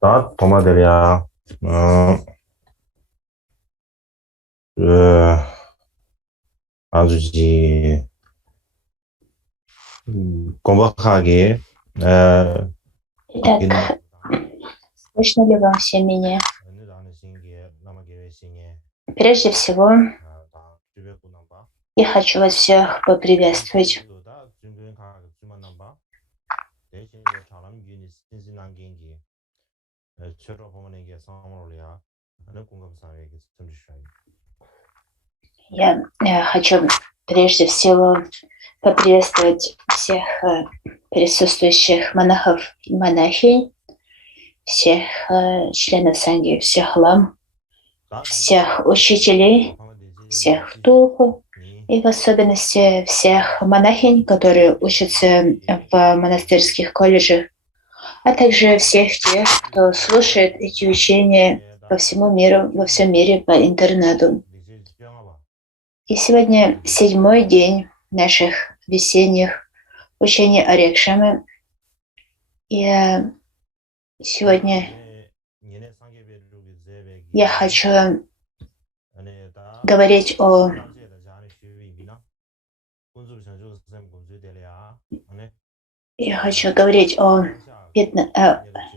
나 도마들이야. 그, 아주지, 공부하기, 인, Итак, слышно ли вам все меня? 나는 신기해, 남에게 신기해. Прежде всего, 다 주변 남바. я хочу вас всех поприветствовать. 다 주변 가지만 남바. 대신 사람 균이 신신한 게인지, 처럼 보면 이게 상황을야. 하는 공감사에게 좀 주셔야. Я хочу прежде всего поприветствовать всех присутствующих монахов и монахинь, всех членов санги, всех лам, всех учителей, всех духов, и в особенности всех монахинь, которые учатся в монастырских колледжах, а также всех тех, кто слушает эти учения по всему миру, во всем мире по интернету. И сегодня 7-й день наших весенних учений Орекшамы. И сегодня я хочу говорить о Я хочу говорить о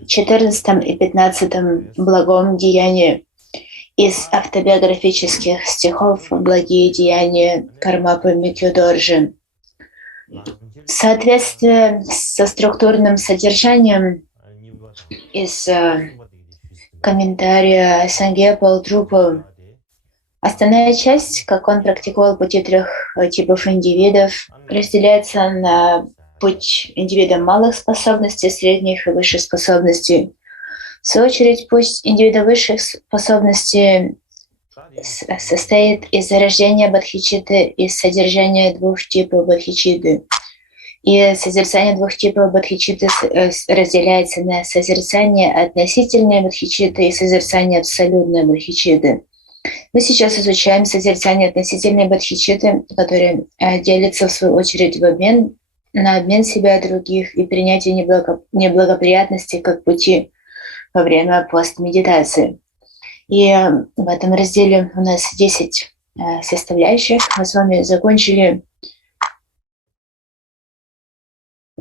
14 и 15 благом деянии из автобиографических стихов «Благие деяния Кармапы Микюдоржи». В соответствии со структурным содержанием из комментария Сангья Палтрупа, основная часть, как он практиковал пути 3 типов индивидов, разделяется на путь индивида малых способностей, средних и высших способностей. В свою очередь, путь индивида высших способностей состоит из зарождения бодхичитты и содержания 2 типов бодхичитты. И созерцание 2 типов бодхичитты разделяется на созерцание относительной бодхичитты и созерцание абсолютной бодхичитты. Мы сейчас изучаем созерцание относительной бодхичитты, которое делится, в свою очередь, на обмен себя от других и принятие неблагоприятностей как пути во время пост-медитации. И в этом разделе у нас 10 составляющих. Мы с вами закончили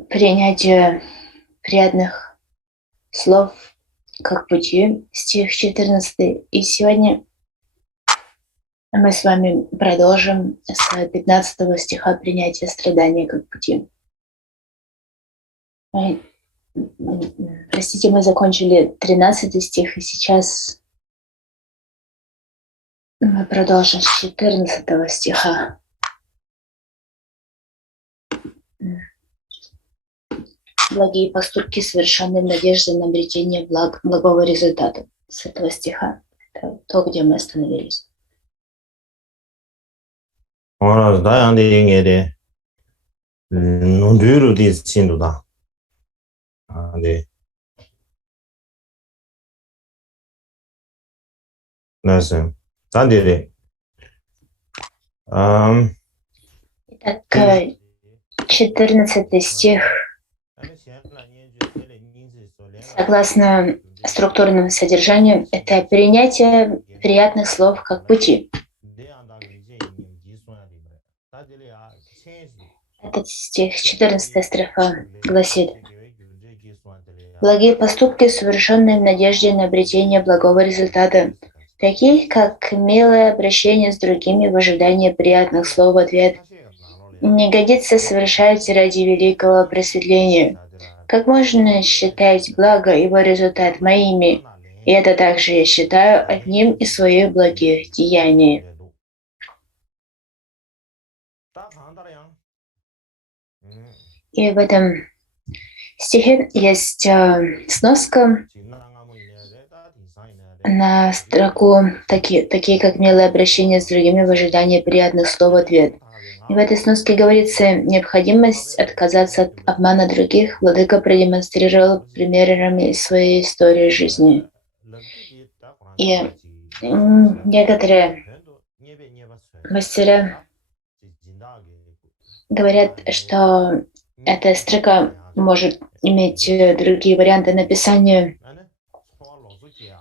принятие приятных слов как пути, стих 14. И сегодня мы с вами продолжим с 15 стиха принятия страдания как пути. Простите, мы закончили 13 стих, и сейчас мы продолжим с 14 стиха. Благие поступки, совершенные в надежде на обретение благого результата. С этого стиха. Это то, где мы остановились. 나 얘기해. 논두로 돼 친구다. 네. 나서 단디리. Итак, 14 стих. Согласно структурному содержанию, это принятие приятных слов как пути. Этот стих, 14 строфа, гласит: «Благие поступки, совершенные в надежде на обретение благого результата, такие как милое обращение с другими в ожидании приятных слов в ответ, не годится совершать ради великого просветления. Как можно считать благо его результат моими, и это также я считаю одним из своих благих деяний». И в этом стихе есть сноска на строку такие как милое обращение с другими в ожидании приятных слов в ответ. И в этой сноске говорится необходимость отказаться от обмана других. Владыка продемонстрировал примерами своей истории жизни. И некоторые мастера говорят, что эта строка может иметь другие варианты написания,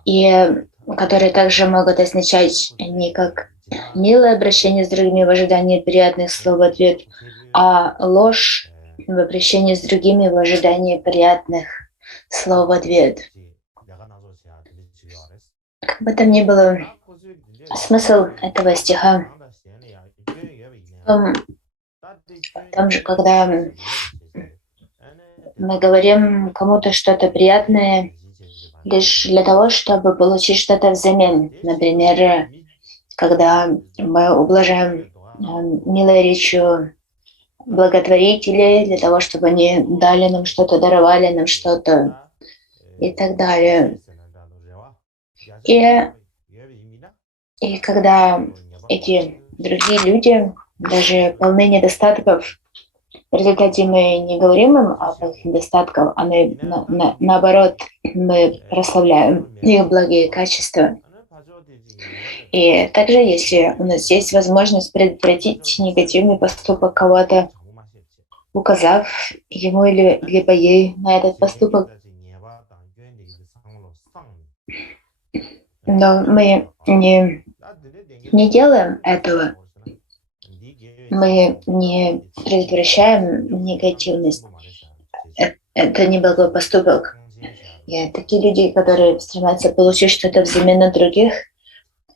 и которые также могут означать не как милое обращение с другими в ожидании приятных слов в ответ, а ложь в обращении с другими в ожидании приятных слов в ответ. Как бы там ни было, смысл этого стиха в том же, когда мы говорим кому-то что-то приятное лишь для того, чтобы получить что-то взамен. Например, когда мы ублажаем милой речью благотворителей для того, чтобы они дали нам что-то, даровали нам что-то и так далее. И, и когда эти другие люди, даже полны недостатков, в результате мы не говорим им об их недостатках, а мы, наоборот, мы прославляем их благие качества. И также, если у нас есть возможность предотвратить негативный поступок кого-то, указав ему или либо ей на этот поступок, но мы не делаем этого, мы не предотвращаем негативность. Это неблагой поступок. И такие люди, которые стремятся получить что-то взамен от других,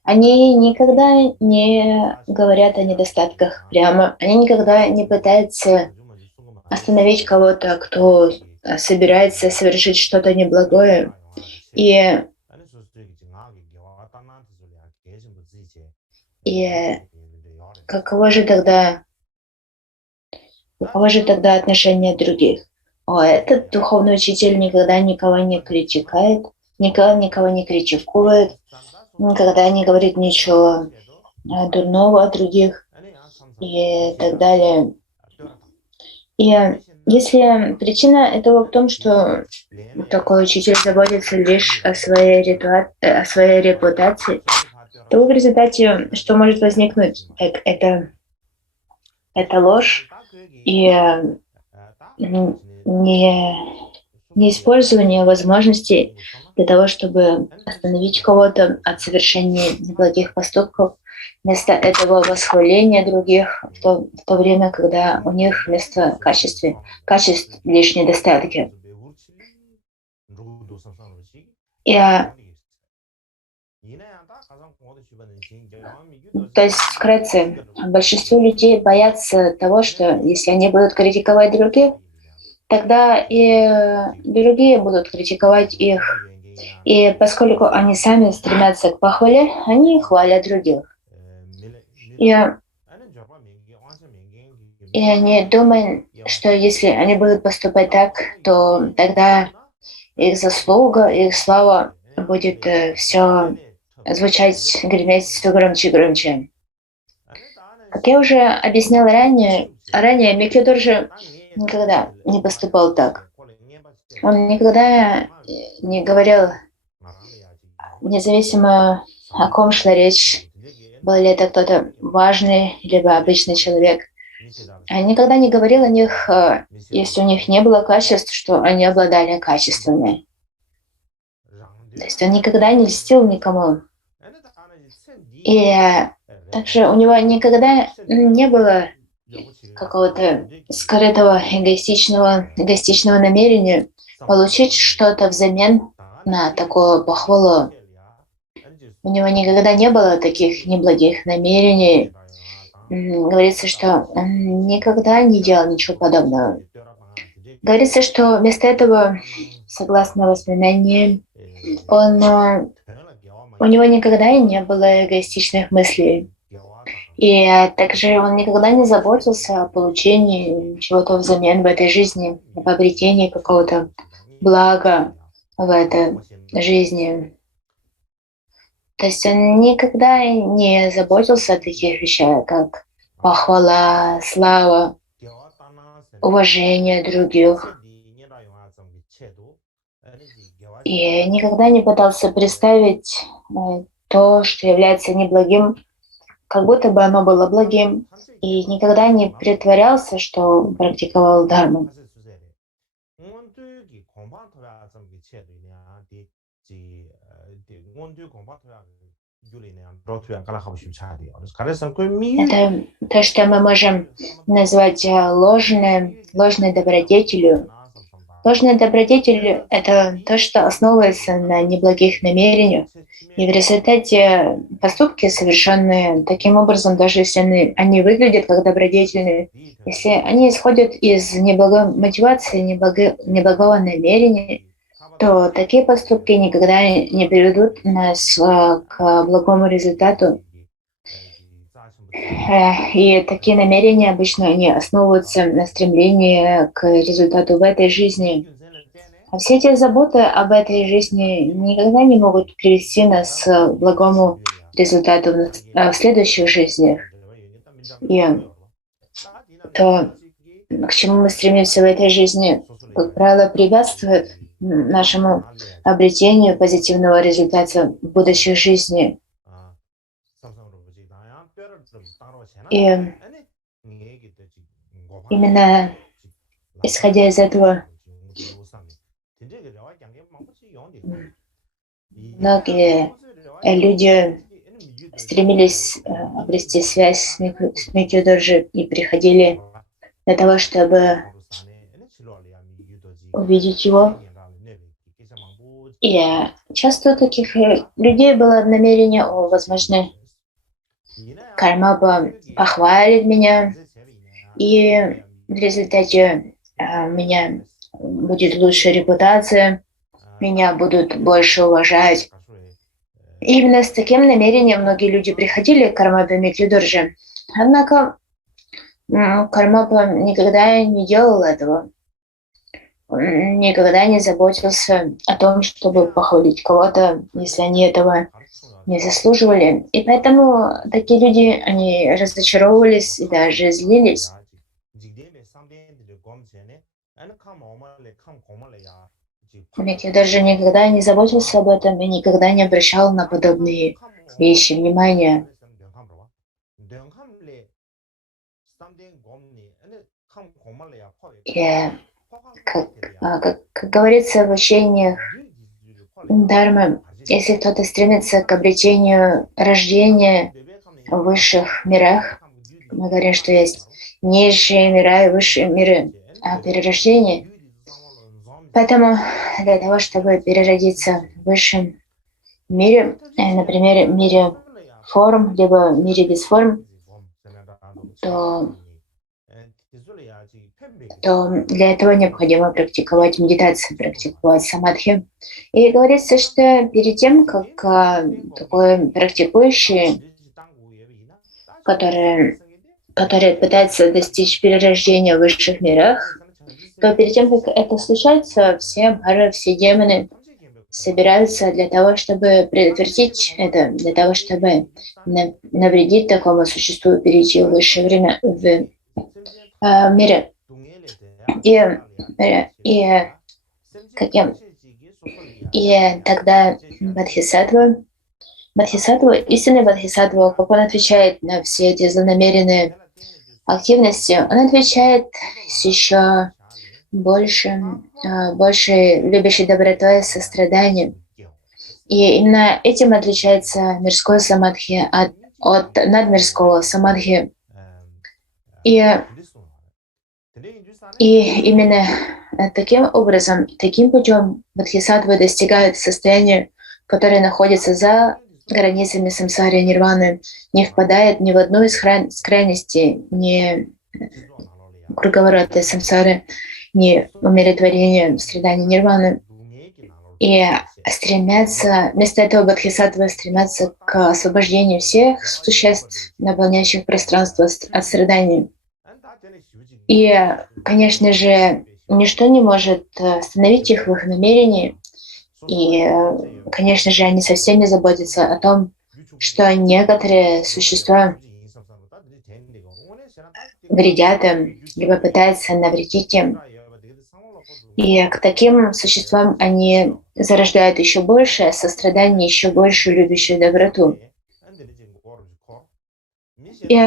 они никогда не говорят о недостатках прямо. Они никогда не пытаются остановить кого-то, кто собирается совершить что-то неблагое. И каково же тогда отношение других? Этот духовный учитель никогда никого не критикует, никого не критикует, никогда не говорит ничего дурного о других и так далее. И если причина этого в том, что такой учитель заботится лишь о своей репутации, то в результате что может возникнуть? Это ложь и неиспользование возможностей для того, чтобы остановить кого-то от совершения неблагих поступков, вместо этого восхваления других, в то время, когда у них вместо качеств лишь недостатки. То есть, вкратце, большинство людей боятся того, что если они будут критиковать других, тогда и другие будут критиковать их. И поскольку они сами стремятся к похвале, они хвалят других. И они думают, что если они будут поступать так, то тогда их заслуга, их слава будет все звучать, греметь все громче и громче. Как я уже объясняла ранее Микки тоже никогда не поступал так. Он никогда не говорил, независимо о ком шла речь, был ли это кто-то важный, либо обычный человек. Он никогда не говорил о них, если у них не было качеств, что они обладали качествами. То есть он никогда не льстил никому. И также у него никогда не было какого-то скрытого эгоистичного намерения получить что-то взамен на такую похвалу. У него никогда не было таких неблагих намерений. Говорится, что он никогда не делал ничего подобного. Говорится, что вместо этого, согласно воспоминаниям, у него никогда и не было эгоистичных мыслей. И также он никогда не заботился о получении чего-то взамен в этой жизни, об обретении какого-то блага в этой жизни. То есть он никогда не заботился о таких вещах, как похвала, слава, уважение других. И никогда не пытался представить то, что является неблагим, как будто бы оно было благим, и никогда не притворялся, что практиковал дхарму. Это то, что мы можем назвать ложной добродетелью. Ложная добродетель — это то, что основывается на неблагих намерениях. И в результате поступки, совершенные таким образом, даже если они выглядят как добродетельные, если они исходят из неблагой мотивации, неблагого намерения, то такие поступки никогда не приведут нас к благому результату. И такие намерения обычно не основываются на стремлении к результату в этой жизни. А все эти заботы об этой жизни никогда не могут привести нас к благому результату в следующих жизнях. И то, к чему мы стремимся в этой жизни, как правило, препятствует нашему обретению позитивного результата в будущих жизнях. И именно исходя из этого, многие люди стремились обрести связь с Микки-доржи и приходили для того, чтобы увидеть его. И часто у таких людей было намерение, возможно, Кармапа похвалит меня, и в результате у меня будет лучшая репутация, меня будут больше уважать. И именно с таким намерением многие люди приходили к Кармапе Микки-доржи. Однако Кармапа никогда не делал этого. Он никогда не заботился о том, чтобы похвалить кого-то, если они этого не заслуживали. И поэтому такие люди, они разочаровывались и даже злились. Микки-доржи никогда не заботился об этом и никогда не обращал на подобные вещи внимания. И, как говорится в учениях Дharмы, если кто-то стремится к обретению рождения в высших мирах, мы говорим, что есть низшие мира и высшие миры, перерождение. Поэтому для того, чтобы переродиться в высшем мире, например, в мире форм, либо в мире без форм, то для этого необходимо практиковать медитацию, практиковать самадхи. И говорится, что перед тем, как такой практикующий, который пытается достичь перерождения в высших мирах, то перед тем, как это случается, все бхары, все демоны собираются для того, чтобы предотвратить это, для того, чтобы навредить такому существу перейти в высшее время в мире. И тогда Бодхисаттва, истинный Бодхисаттва, как он отвечает на все эти злонамеренные активности, он отвечает с еще большей любящей добротой и состраданием. И именно этим отличается мирской самадхи от надмирского самадхи. И именно таким образом, таким путем бодхисаттвы достигают состояния, которое находится за границами самсары нирваны, не впадает ни в одну из крайностей, ни круговорота самсары, ни умиротворения страдания нирваны. И вместо этого бодхисаттвы стремятся к освобождению всех существ, наполняющих пространство от страданий. И, конечно же, ничто не может остановить их в их намерении. И, конечно же, они совсем не заботятся о том, что некоторые существа вредят им, либо пытаются навредить им. И к таким существам они зарождают еще большее сострадание, еще большую любящую доброту. И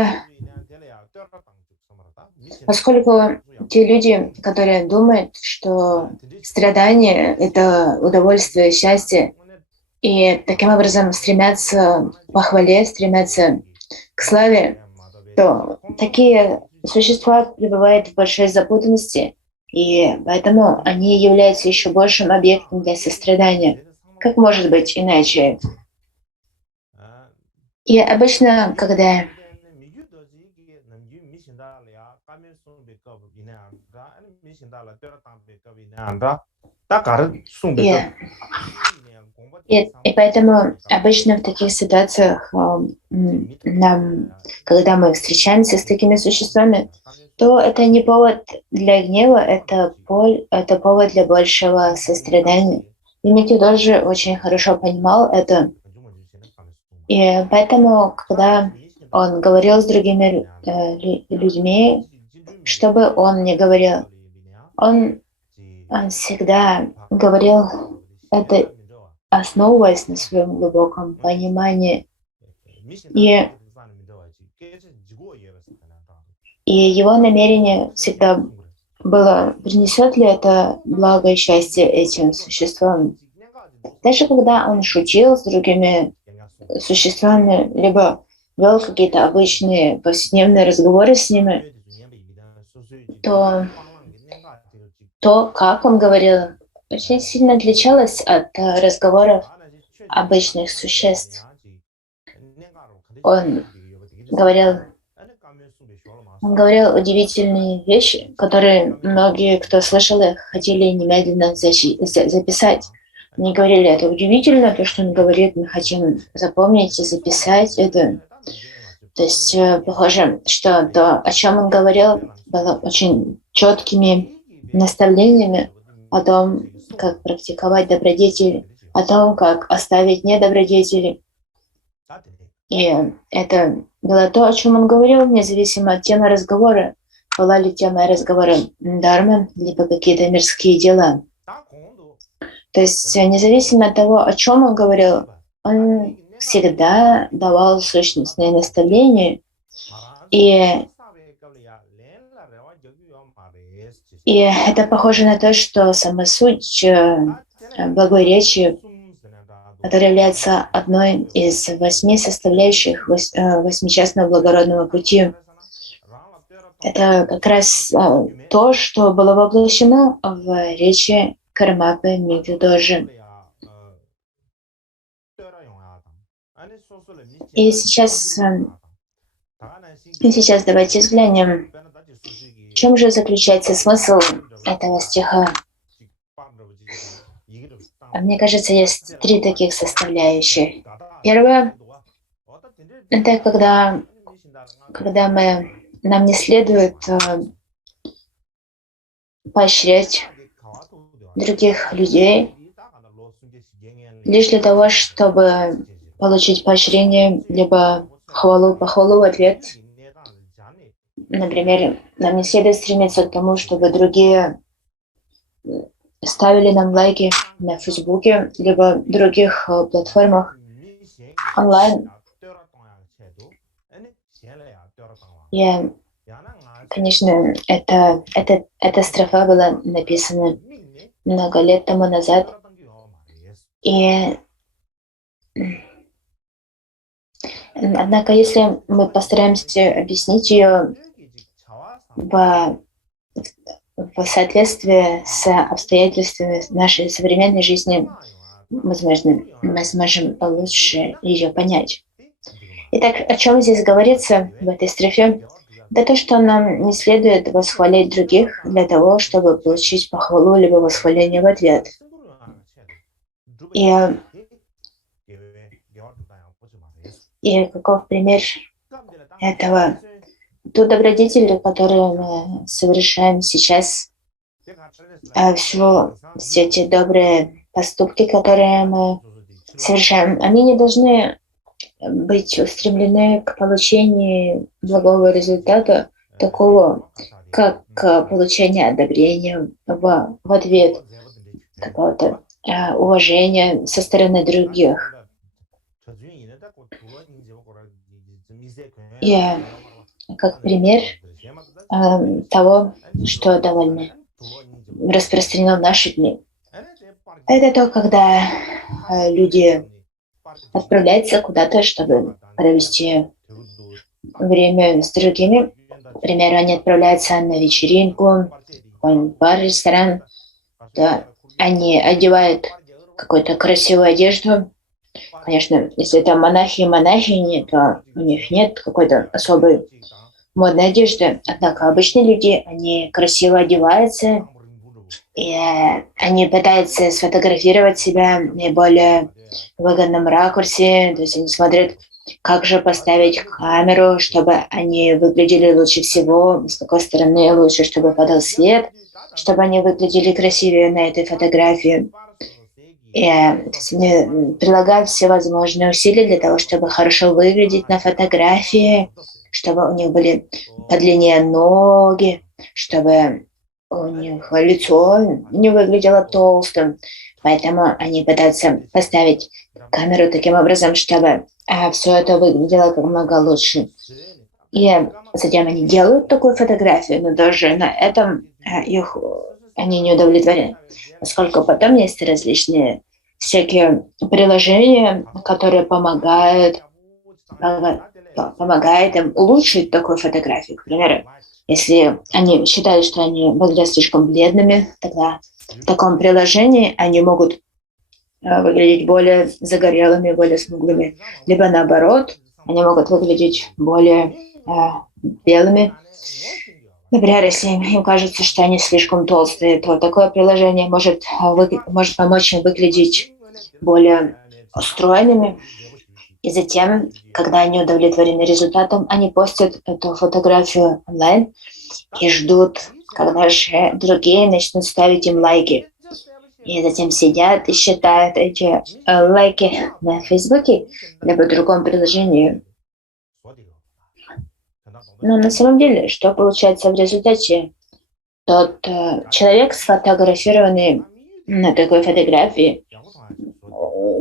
поскольку те люди, которые думают, что страдание — это удовольствие, счастье, и таким образом стремятся к похвале, стремятся к славе, то такие существа пребывают в большой запутанности, и поэтому они являются еще большим объектом для сострадания. Как может быть иначе? И обычно, когда и, и поэтому обычно в таких ситуациях нам, когда мы встречаемся с такими существами, то это не повод для гнева, это повод для большего сострадания. И Митю тоже очень хорошо понимал это. И поэтому, когда он говорил с другими людьми, что бы он ни говорил, он всегда говорил это, основываясь на своем глубоком понимании. И, и его намерение всегда было, принесет ли это благо и счастье этим существам. Даже когда он шутил с другими существами, либо вел какие-то обычные повседневные разговоры с ними, то, как он говорил, очень сильно отличалось от разговоров обычных существ. Он говорил удивительные вещи, которые многие, кто слышал их, хотели немедленно записать. Они говорили, это удивительно, то, что он говорит, мы хотим запомнить и записать это. То есть похоже, что то, о чем он говорил, было очень четкими наставлениями о том, как практиковать добродетели, о том, как оставить недобродетели. И это было то, о чем он говорил, независимо от темы разговора. Была ли тема разговора дharma, либо какие-то мирские дела. То есть независимо от того, о чем он говорил, он всегда давал сущностные наставления. И это похоже на то, что сама суть благой речи, которая является одной из 8 составляющих восьмичастного благородного пути, это как раз то, что было воплощено в речи Кармапы Митюдожи. И сейчас давайте взглянем, в чем же заключается смысл этого стиха. Мне кажется, есть 3 таких составляющих. Первое — это когда нам не следует поощрять других людей лишь для того, чтобы получить поощрение, либо похвалу в ответ. Например, нам не следует стремиться к тому, чтобы другие ставили нам лайки на Фейсбуке, либо других платформах онлайн. И, конечно, эта строфа была написана много лет тому назад. И однако, если мы постараемся объяснить ее в соответствии с обстоятельствами нашей современной жизни, возможно, мы сможем лучше ее понять. Итак, о чем здесь говорится в этой строфе? Это то, что нам не следует восхвалять других для того, чтобы получить похвалу либо восхваление в ответ. И каков пример этого? Ту добродетель, которую мы совершаем сейчас, все эти добрые поступки, которые мы совершаем, они не должны быть устремлены к получению благого результата, такого, как получение одобрения в ответ, какого-то уважения со стороны других. И как пример того, что довольно распространено в наши дни. Это то, когда люди отправляются куда-то, чтобы провести время с другими. К примеру, они отправляются на вечеринку, в какой-нибудь бар, ресторан, да, они одевают какую-то красивую одежду. Конечно, если это монахи и монахини, то у них нет какой-то особой модной одежды. Однако обычные люди, они красиво одеваются, и они пытаются сфотографировать себя в наиболее выгодном ракурсе. То есть они смотрят, как же поставить камеру, чтобы они выглядели лучше всего, с какой стороны лучше, чтобы падал свет, чтобы они выглядели красивее на этой фотографии. И то есть они прилагают всевозможные усилия для того, чтобы хорошо выглядеть на фотографии, чтобы у них были подлиннее ноги, чтобы у них лицо не выглядело толстым. Поэтому они пытаются поставить камеру таким образом, чтобы все это выглядело как много лучше. И затем они делают такую фотографию, но даже на этом они не удовлетворены, поскольку потом есть различные всякие приложения, которые помогают им улучшить такую фотографию. К примеру, если они считают, что они выглядят слишком бледными, тогда в таком приложении они могут выглядеть более загорелыми, более смуглыми. Либо наоборот, они могут выглядеть более белыми. Например, если им кажется, что они слишком толстые, то такое приложение может помочь им выглядеть более стройными. И затем, когда они удовлетворены результатом, они постят эту фотографию онлайн и ждут, когда же другие начнут ставить им лайки. И затем сидят и считают эти лайки на Фейсбуке либо в другом приложении. Но на самом деле, что получается в результате? Тот человек, сфотографированный на такой фотографии,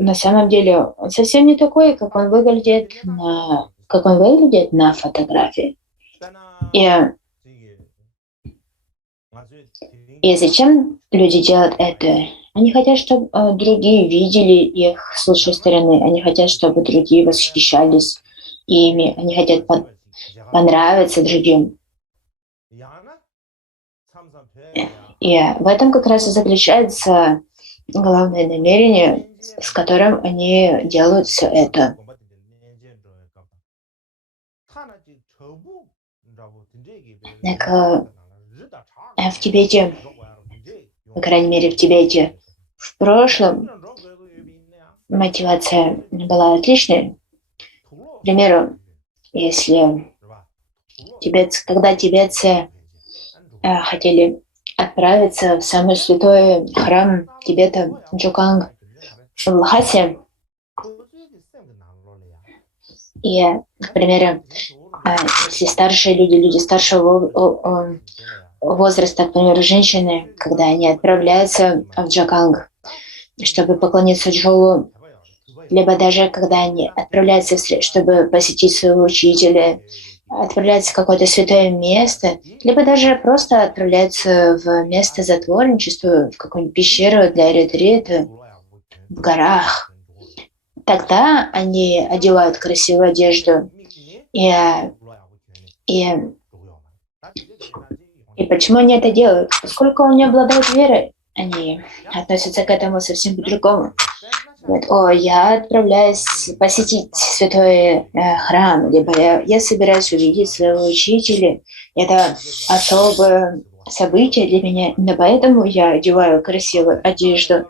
на самом деле он совсем не такой, как он выглядит на фотографии. И зачем люди делают это? Они хотят, чтобы другие видели их с лучшей стороны. Они хотят, чтобы другие восхищались ими. Они хотят понравиться другим. И в этом как раз и заключается главное намерение, с которым они делают все это. Так, в Тибете, по крайней мере в Тибете, в прошлом мотивация была отличной. К примеру, если когда тибетцы хотели отправиться в самый святой храм Тибета Джоканг в Лхасе, и, к примеру, если старшие люди старшего возраста, к примеру, женщины, когда они отправляются в Джоканг, чтобы поклониться Джоу, либо даже когда они отправляются, чтобы посетить своего учителя, отправляются в какое-то святое место, либо даже просто отправляются в место затворничества, в какую-нибудь пещеру для ретрита в горах. Тогда они одевают красивую одежду. И почему они это делают? Поскольку они обладают верой, они относятся к этому совсем по-другому. Вот, я отправляюсь посетить святой храм, либо я собираюсь увидеть своего учителя. Это особое событие для меня, именно поэтому я одеваю красивую одежду.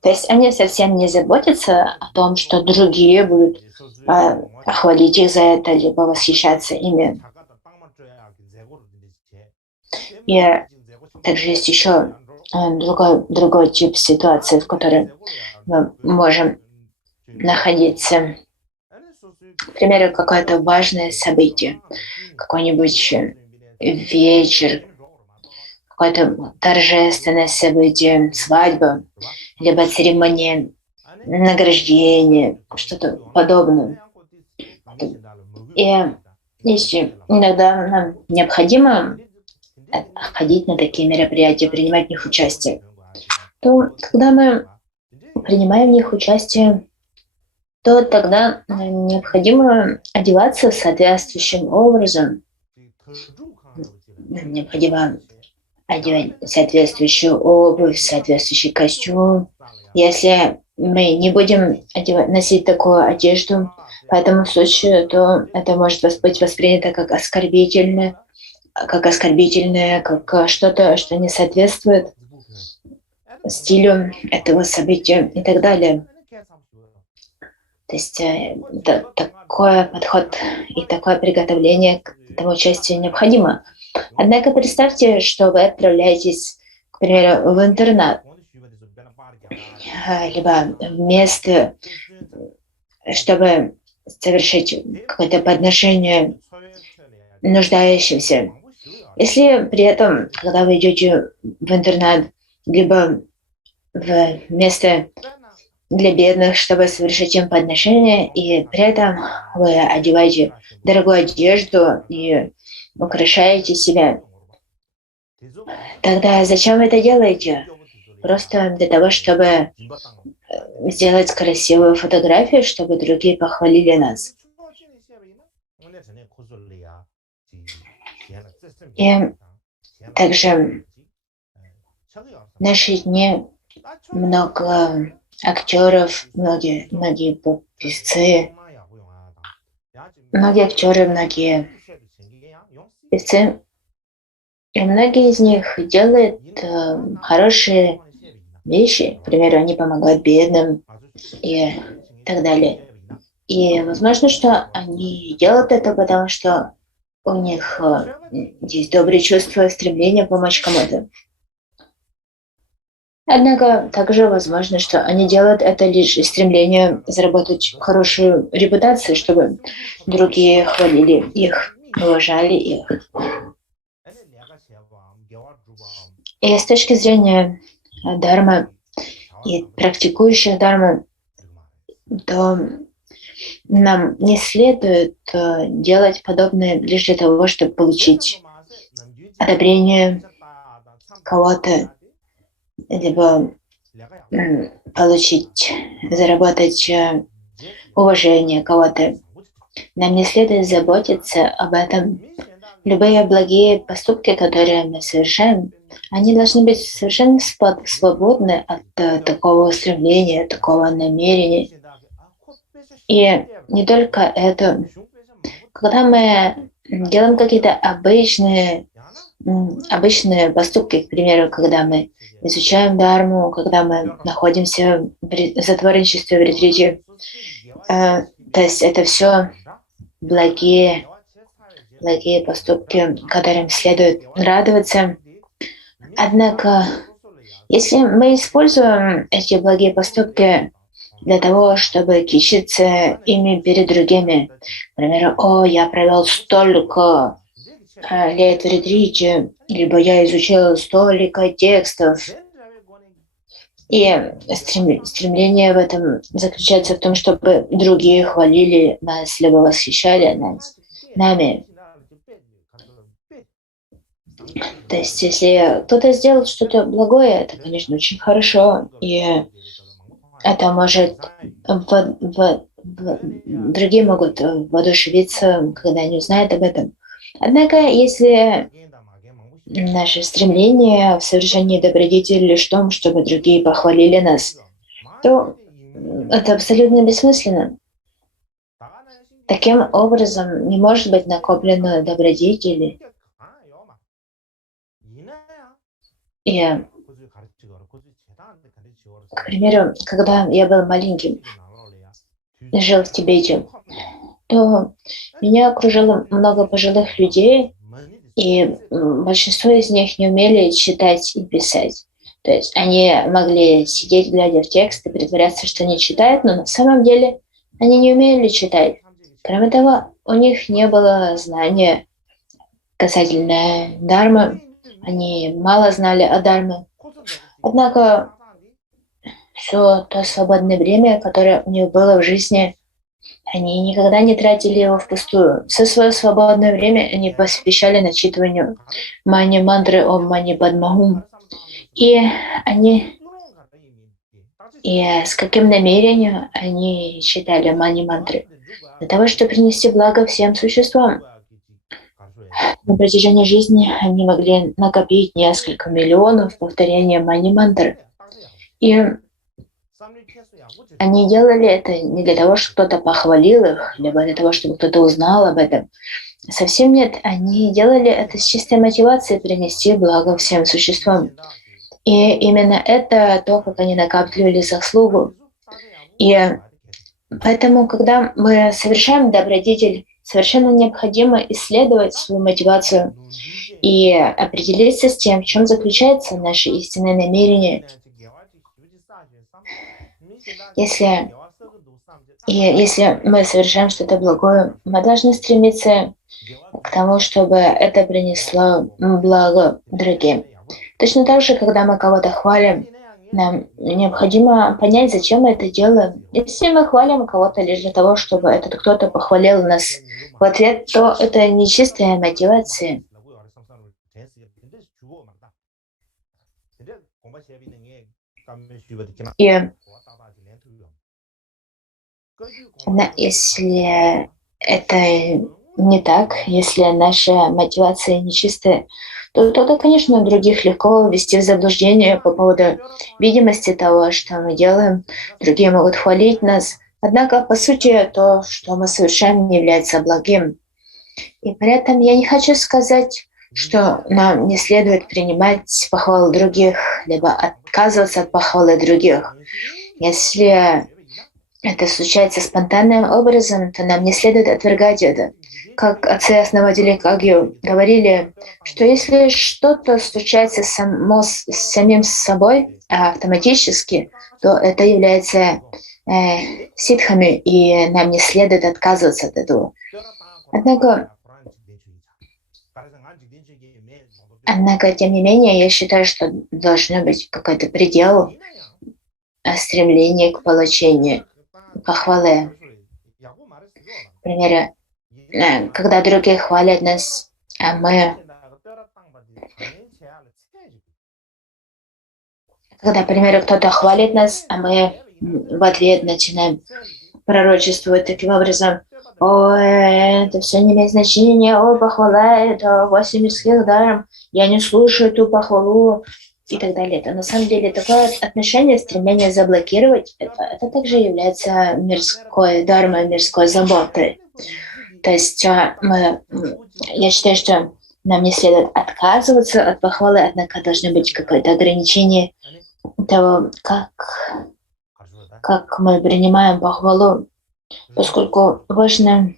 То есть они совсем не заботятся о том, что другие будут хвалить их за это, либо восхищаться ими. И также есть еще другой тип ситуации, в которой мы можем находиться. К примеру, какое-то важное событие, какой-нибудь вечер, какое-то торжественное событие, свадьба, либо церемония награждения, что-то подобное. И если иногда нам необходимо ходить на такие мероприятия, принимать в них участие, то когда мы принимая в них участие, то тогда необходимо одеваться соответствующим образом. Необходимо одевать соответствующую обувь, соответствующий костюм. Если мы не будем носить такую одежду по этому случаю, то это может быть воспринято как оскорбительное, как что-то, что не соответствует стилю этого события и так далее. То есть такой подход и такое приготовление к этому участию необходимо. Однако представьте, что вы отправляетесь, к примеру, в интернат, либо в место, чтобы совершить какое-то подношение нуждающимся. Если при этом, когда вы идете в интернат, либо в место для бедных, чтобы совершить им подношение, и при этом вы одеваете дорогую одежду и украшаете себя, тогда зачем вы это делаете? Просто для того, чтобы сделать красивую фотографию, чтобы другие похвалили нас. И также в наши дни много актеров, многие певцы, и многие из них делают хорошие вещи. К примеру, они помогают бедным и так далее. И возможно, что они делают это, потому что у них есть добрые чувства и стремление помочь кому-то. Однако также возможно, что они делают это лишь из стремления заработать хорошую репутацию, чтобы другие хвалили их, уважали их. И с точки зрения дхармы и практикующих дхармы, то нам не следует делать подобное лишь для того, чтобы получить одобрение кого-то, либо заработать уважение кого-то. Нам не следует заботиться об этом. Любые благие поступки, которые мы совершаем, они должны быть совершенно свободны от такого стремления, такого намерения. И не только это. Когда мы делаем какие-то обычные поступки, к примеру, когда мы изучаем дхарму, когда мы находимся в затворничестве, в ретрите, то есть это все благие поступки, которым следует радоваться. Однако, если мы используем эти благие поступки для того, чтобы кичиться ими перед другими, к примеру, я провел столько лет в ретрите, либо я изучил столько текстов, и стремление в этом заключается в том, чтобы другие хвалили нас, либо восхищали нами. То есть, если кто-то сделал что-то благое, это, конечно, очень хорошо, и это может другие могут воодушевиться, когда они узнают об этом. Однако, если наше стремление в совершении добродетели лишь в том, чтобы другие похвалили нас, то это абсолютно бессмысленно. Таким образом, не может быть накоплено добродетели. И, к примеру, когда я был маленьким, жил в Тибете, то меня окружало много пожилых людей, и большинство из них не умели читать и писать. То есть они могли сидеть, глядя в текст, и притворяться, что они читают, но на самом деле они не умели читать. Кроме того, у них не было знания касательно дхармы, они мало знали о дхарме. Однако все то свободное время, которое у них было в жизни, они никогда не тратили его впустую. Все свое свободное время они посвящали начитыванию мани-мантры Ом Мани Падма Хум. И они И с каким намерением они читали мани-мантры? Для того, чтобы принести благо всем существам. На протяжении жизни они могли накопить несколько миллионов повторений мани-мантр. И они делали это не для того, чтобы кто-то похвалил их, либо для того, чтобы кто-то узнал об этом. Совсем нет. Они делали это с чистой мотивацией принести благо всем существам. И именно это то, как они накапливали заслугу. И поэтому, когда мы совершаем добродетель, совершенно необходимо исследовать свою мотивацию и определиться с тем, в чем заключается наше истинное намерение. Если мы совершаем что-то благое, мы должны стремиться к тому, чтобы это принесло благо другим. Точно так же, когда мы кого-то хвалим, нам необходимо понять, зачем мы это делаем. Если мы хвалим кого-то лишь для того, чтобы этот кто-то похвалил нас в ответ, то это нечистая мотивация. И если это не так, если наша мотивация нечистая, то тогда, конечно, других легко ввести в заблуждение по поводу видимости того, что мы делаем. Другие могут хвалить нас. Однако, по сути, то, что мы совершаем, не является благим. И при этом я не хочу сказать, что нам не следует принимать похвалы других, либо отказываться от похвалы других. Если это случается спонтанным образом, то нам не следует отвергать это. Как отцы-основатели Кагью говорили, что если что-то случается с самим собой автоматически, то это является ситхами, и нам не следует отказываться от этого. Однако, тем не менее, я считаю, что должен быть какой-то предел стремления к получению похвалы. Например, когда другие хвалят нас, а мы... Когда, например, кто-то хвалит нас, а мы в ответ начинаем пророчествовать таким образом: «О, это все не имеет значения, о, похвала, это 8 мирских даром, я не слушаю эту похвалу», и так далее. Это на самом деле такое отношение, стремление заблокировать, это также является мирской дармой, мирской заботой. То есть я считаю, что нам не следует отказываться от похвалы, однако должно быть какое-то ограничение того, как мы принимаем похвалу, поскольку важно,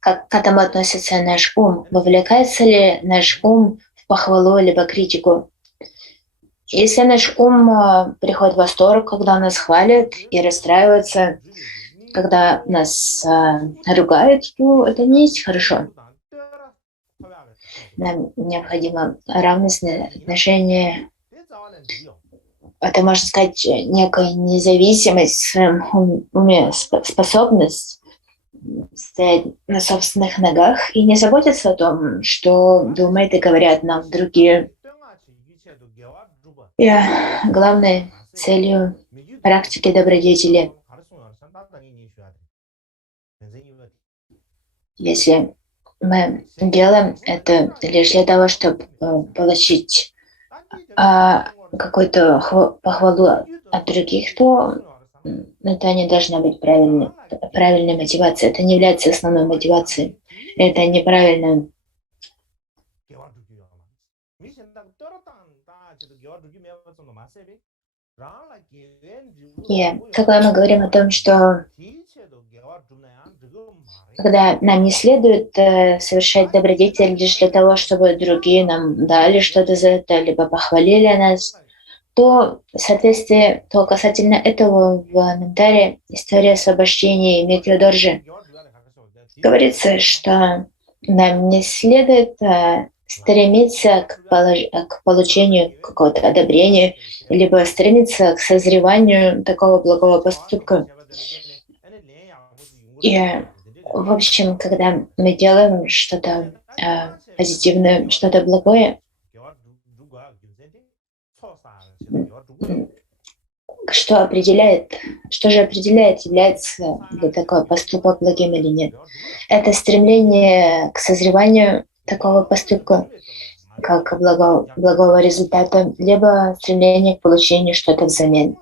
как к этому относится наш ум. Вовлекается ли наш ум в похвалу либо критику? Если наш ум приходит в восторг, когда нас хвалят, и расстраивается, когда нас ругают, то это не есть хорошо. Нам необходимо равностное отношение. Это, можно сказать, некая независимость в своем уме, способность стоять на собственных ногах и не заботиться о том, что думают и говорят нам другие. И главной целью практики добродетели, если мы делаем это лишь для того, чтобы получить какую-то похвалу от других, то это не должна быть правильной мотивацией. Это не является основной мотивацией. Это неправильно. И когда мы говорим о том, что когда нам не следует совершать добродетель лишь для того, чтобы другие нам дали что-то за это, либо похвалили нас, то в соответствии, то касательно этого в Намтаре «История освобождения» и Митья-Доржи говорится, что нам не следует стремиться к получению какого-то одобрения, либо стремиться к созреванию такого благого поступка. И, в общем, когда мы делаем что-то позитивное, что-то благое, что же определяет, является ли такой поступок благим или нет. Это стремление к созреванию такого поступка, как благого результата, либо стремление к получению что-то взамен.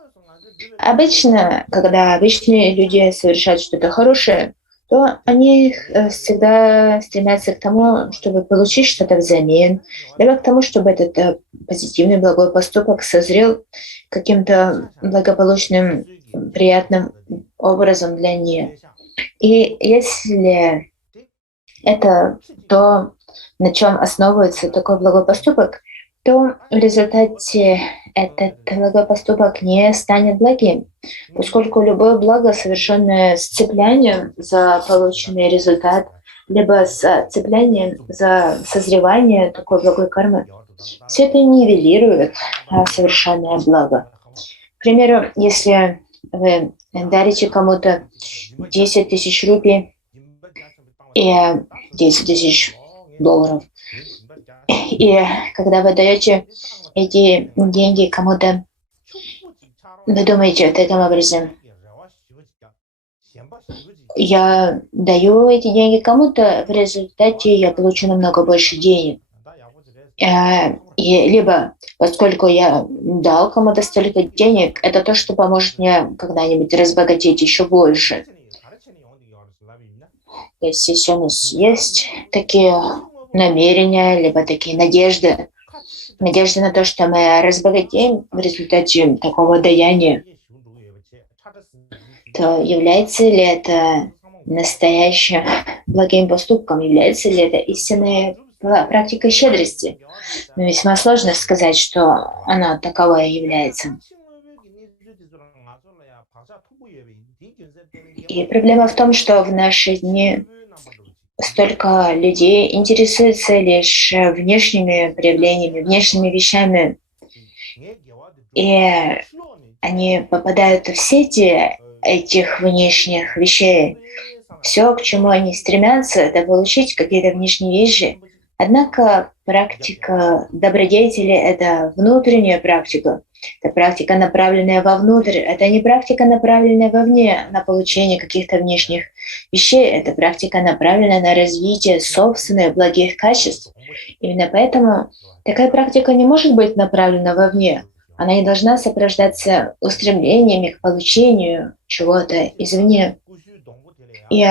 Обычно, когда обычные люди совершают что-то хорошее, то они всегда стремятся к тому, чтобы получить что-то взамен, либо к тому, чтобы этот позитивный благой поступок созрел каким-то благополучным, приятным образом для них. И если это то, на чем основывается такой благой поступок, то в результате этот благой поступок не станет благим, поскольку любое благо, совершенное с цеплянием за полученный результат, либо с цеплянием за созревание такой благой кармы, все это нивелирует совершенное благо. К примеру, если вы дарите кому-то 10 тысяч рупий и 10 тысяч долларов, и когда вы даете эти деньги кому-то, вы думаете таким образом: я даю эти деньги кому-то, в результате я получу намного больше денег. И либо, поскольку я дал кому-то столько денег, это то, что поможет мне когда-нибудь разбогатеть еще больше. То есть если у нас есть такие намерения, либо такие надежды на то, что мы разбогатеем в результате такого даяния, то является ли это настоящим благим поступком, является ли это истинной практикой щедрости? Но весьма сложно сказать, что она таковой является. И проблема в том, что в наши дни столько людей интересуются лишь внешними проявлениями, внешними вещами, и они попадают в сети этих внешних вещей. Все, к чему они стремятся, это получить какие-то внешние вещи. Однако практика добродетели — это внутренняя практика. Это практика, направленная вовнутрь. Это не практика, направленная вовне, на получение каких-то внешних вещей. Это практика, направленная на развитие собственных благих качеств. Именно поэтому такая практика не может быть направлена вовне. Она не должна сопровождаться устремлениями к получению чего-то извне. И,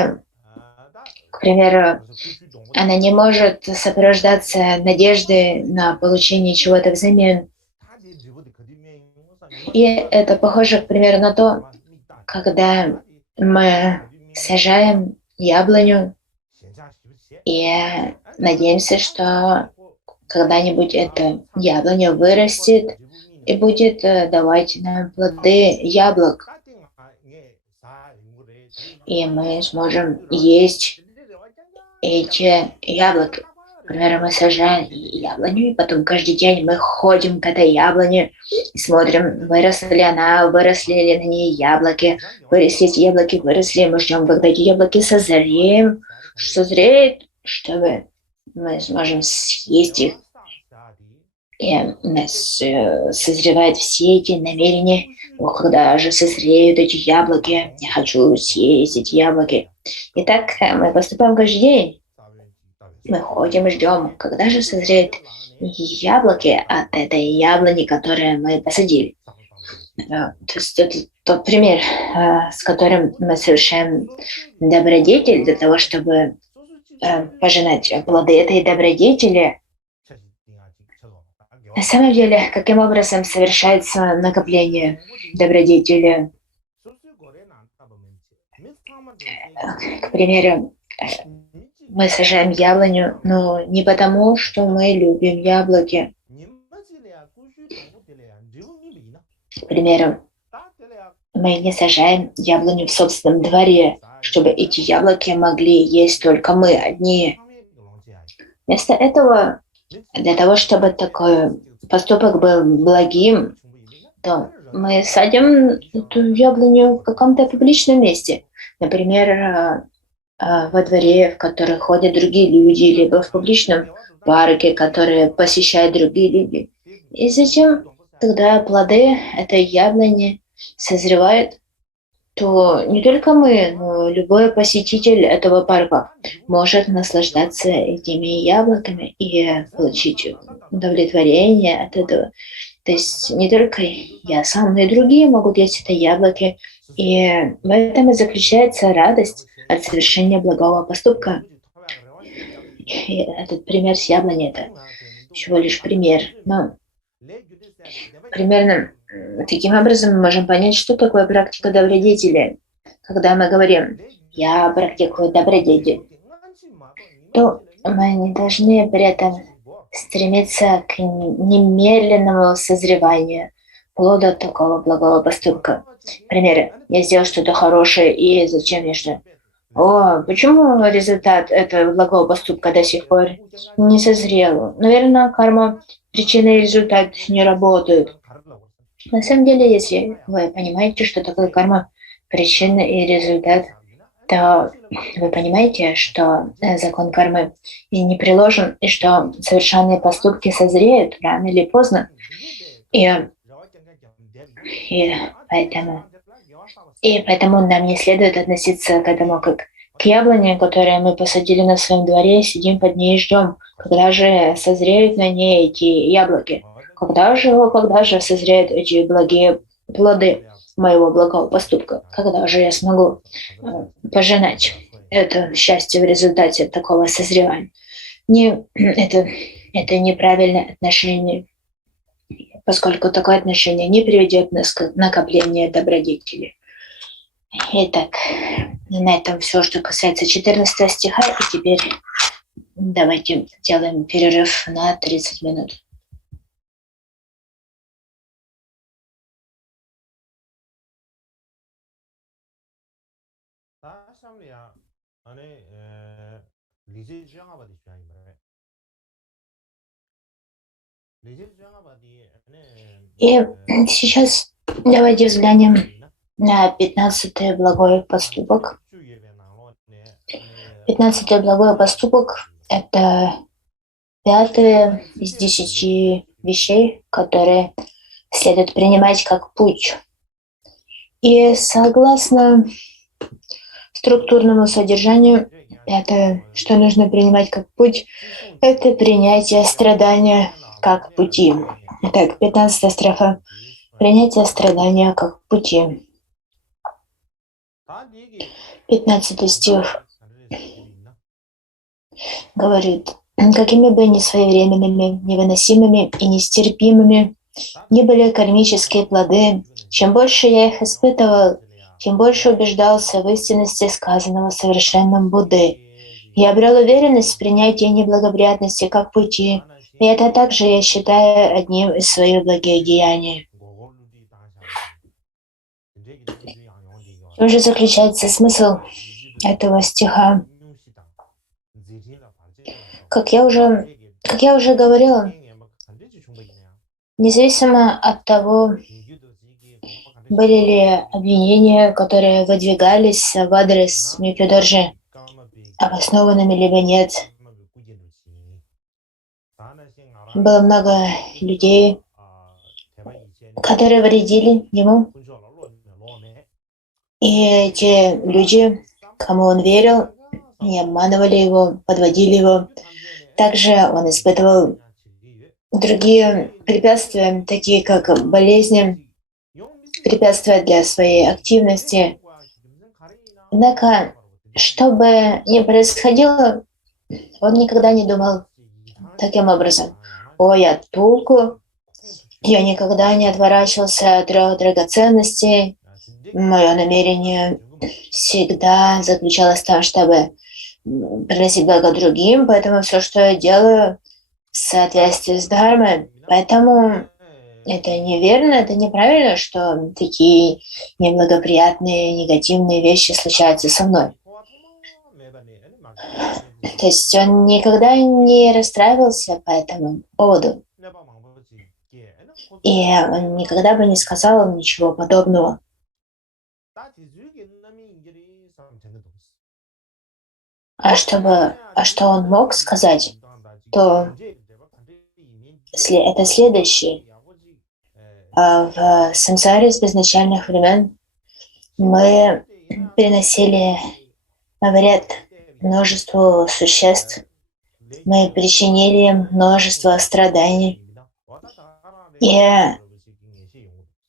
к примеру, она не может сопровождаться надеждой на получение чего-то взамен. И это похоже, к примеру, на то, когда мы сажаем яблоню и надеемся, что когда-нибудь эта яблоня вырастет и будет давать нам плоды яблок. И мы сможем есть эти яблоки. Например, мы сажаем яблоню, и потом каждый день мы ходим к этой яблоне и смотрим, выросла ли она, выросли ли на ней яблоки, выросли эти яблоки, выросли, мы ждем, когда эти яблоки созреют, чтобы мы сможем съесть их. И у нас созревают все эти намерения: когда же созреют эти яблоки, я хочу съесть эти яблоки. И так мы поступаем каждый день. Мы ходим и ждем, когда же созреют яблоки от этой яблони, которую мы посадили. То есть это тот пример, с которым мы совершаем добродетель для того, чтобы пожинать плоды этой добродетели. На самом деле, каким образом совершается накопление добродетели? К примеру, мы сажаем яблоню, но не потому, что мы любим яблоки. К примеру, мы не сажаем яблоню в собственном дворе, чтобы эти яблоки могли есть только мы одни. Вместо этого, для того, чтобы такой поступок был благим, то мы садим эту яблоню в каком-то публичном месте. Например, во дворе, в который ходят другие люди, либо в публичном парке, который посещают другие люди. И затем тогда плоды этой яблони созревает, то не только мы, но любой посетитель этого парка может наслаждаться этими яблоками и получить удовлетворение от этого. То есть не только я сам, но и другие могут есть это яблоки. И в этом и заключается радость от совершения благого поступка. И этот пример с яблоней — это всего лишь пример. Но примерно таким образом мы можем понять, что такое практика добродетели. Когда мы говорим «я практикую добродетель», то мы не должны при этом стремиться к немедленному созреванию плода такого благого поступка. Примеры. Я сделал что-то хорошее, и зачем мне что? О, почему результат этого благого поступка до сих пор не созрел? Наверное, карма, причина и результат не работают. На самом деле, если вы понимаете, что такое карма, причина и результат, то вы понимаете, что закон кармы и не приложен, и что совершенные поступки созреют рано или поздно. И, и, поэтому, и поэтому нам не следует относиться к этому как к яблоне, которую мы посадили на своем дворе, сидим под ней и ждем, когда же созреют на ней эти яблоки. Когда же созреют эти благие плоды моего благого поступка? Когда же я смогу пожинать это счастье в результате такого созревания? Это неправильное отношение, поскольку такое отношение не приведет нас к накоплению добродетели. Итак, на этом все, что касается 14 стиха. И теперь давайте сделаем перерыв на 30 минут. И сейчас давайте взглянем на 15-й благой поступок. 15-й благой поступок — это 5-е из 10 вещей, которые следует принимать как путь. И согласно структурному содержанию, 5-е, что нужно принимать как путь, это принятие страдания как пути. Итак, 15-я строфа. Принятие страдания как пути. 15 стих говорит: какими бы ни своевременными, невыносимыми и нестерпимыми ни были кармические плоды, чем больше я их испытывал, тем больше убеждался в истинности сказанного совершенным Будды. Я обрел уверенность в принятии неблагоприятности как пути, и это также я считаю одним из своих благих деяний. В чем же заключается смысл этого стиха? Как я уже говорила, независимо от того, были ли обвинения, которые выдвигались в адрес Микёдоржи, обоснованными либо нет, было много людей, которые вредили ему. И эти люди, кому он верил, не обманывали его, подводили его. Также он испытывал другие препятствия, такие как болезни, препятствия для своей активности. Однако, что бы ни происходило, он никогда не думал таким образом: «О, я Тулку, я никогда не отворачивался от драгоценностей, мое намерение всегда заключалось в том, чтобы приносить благо другим, поэтому все, что я делаю, в соответствии с дхармой». Поэтому это неверно, это неправильно, что такие неблагоприятные, негативные вещи случаются со мной. То есть он никогда не расстраивался по этому поводу. И он никогда бы не сказал ничего подобного. А что он мог сказать, то это следующее. В самсаре с безначальных времен мы приносили вред множеству существ, мы причинили множество страданий,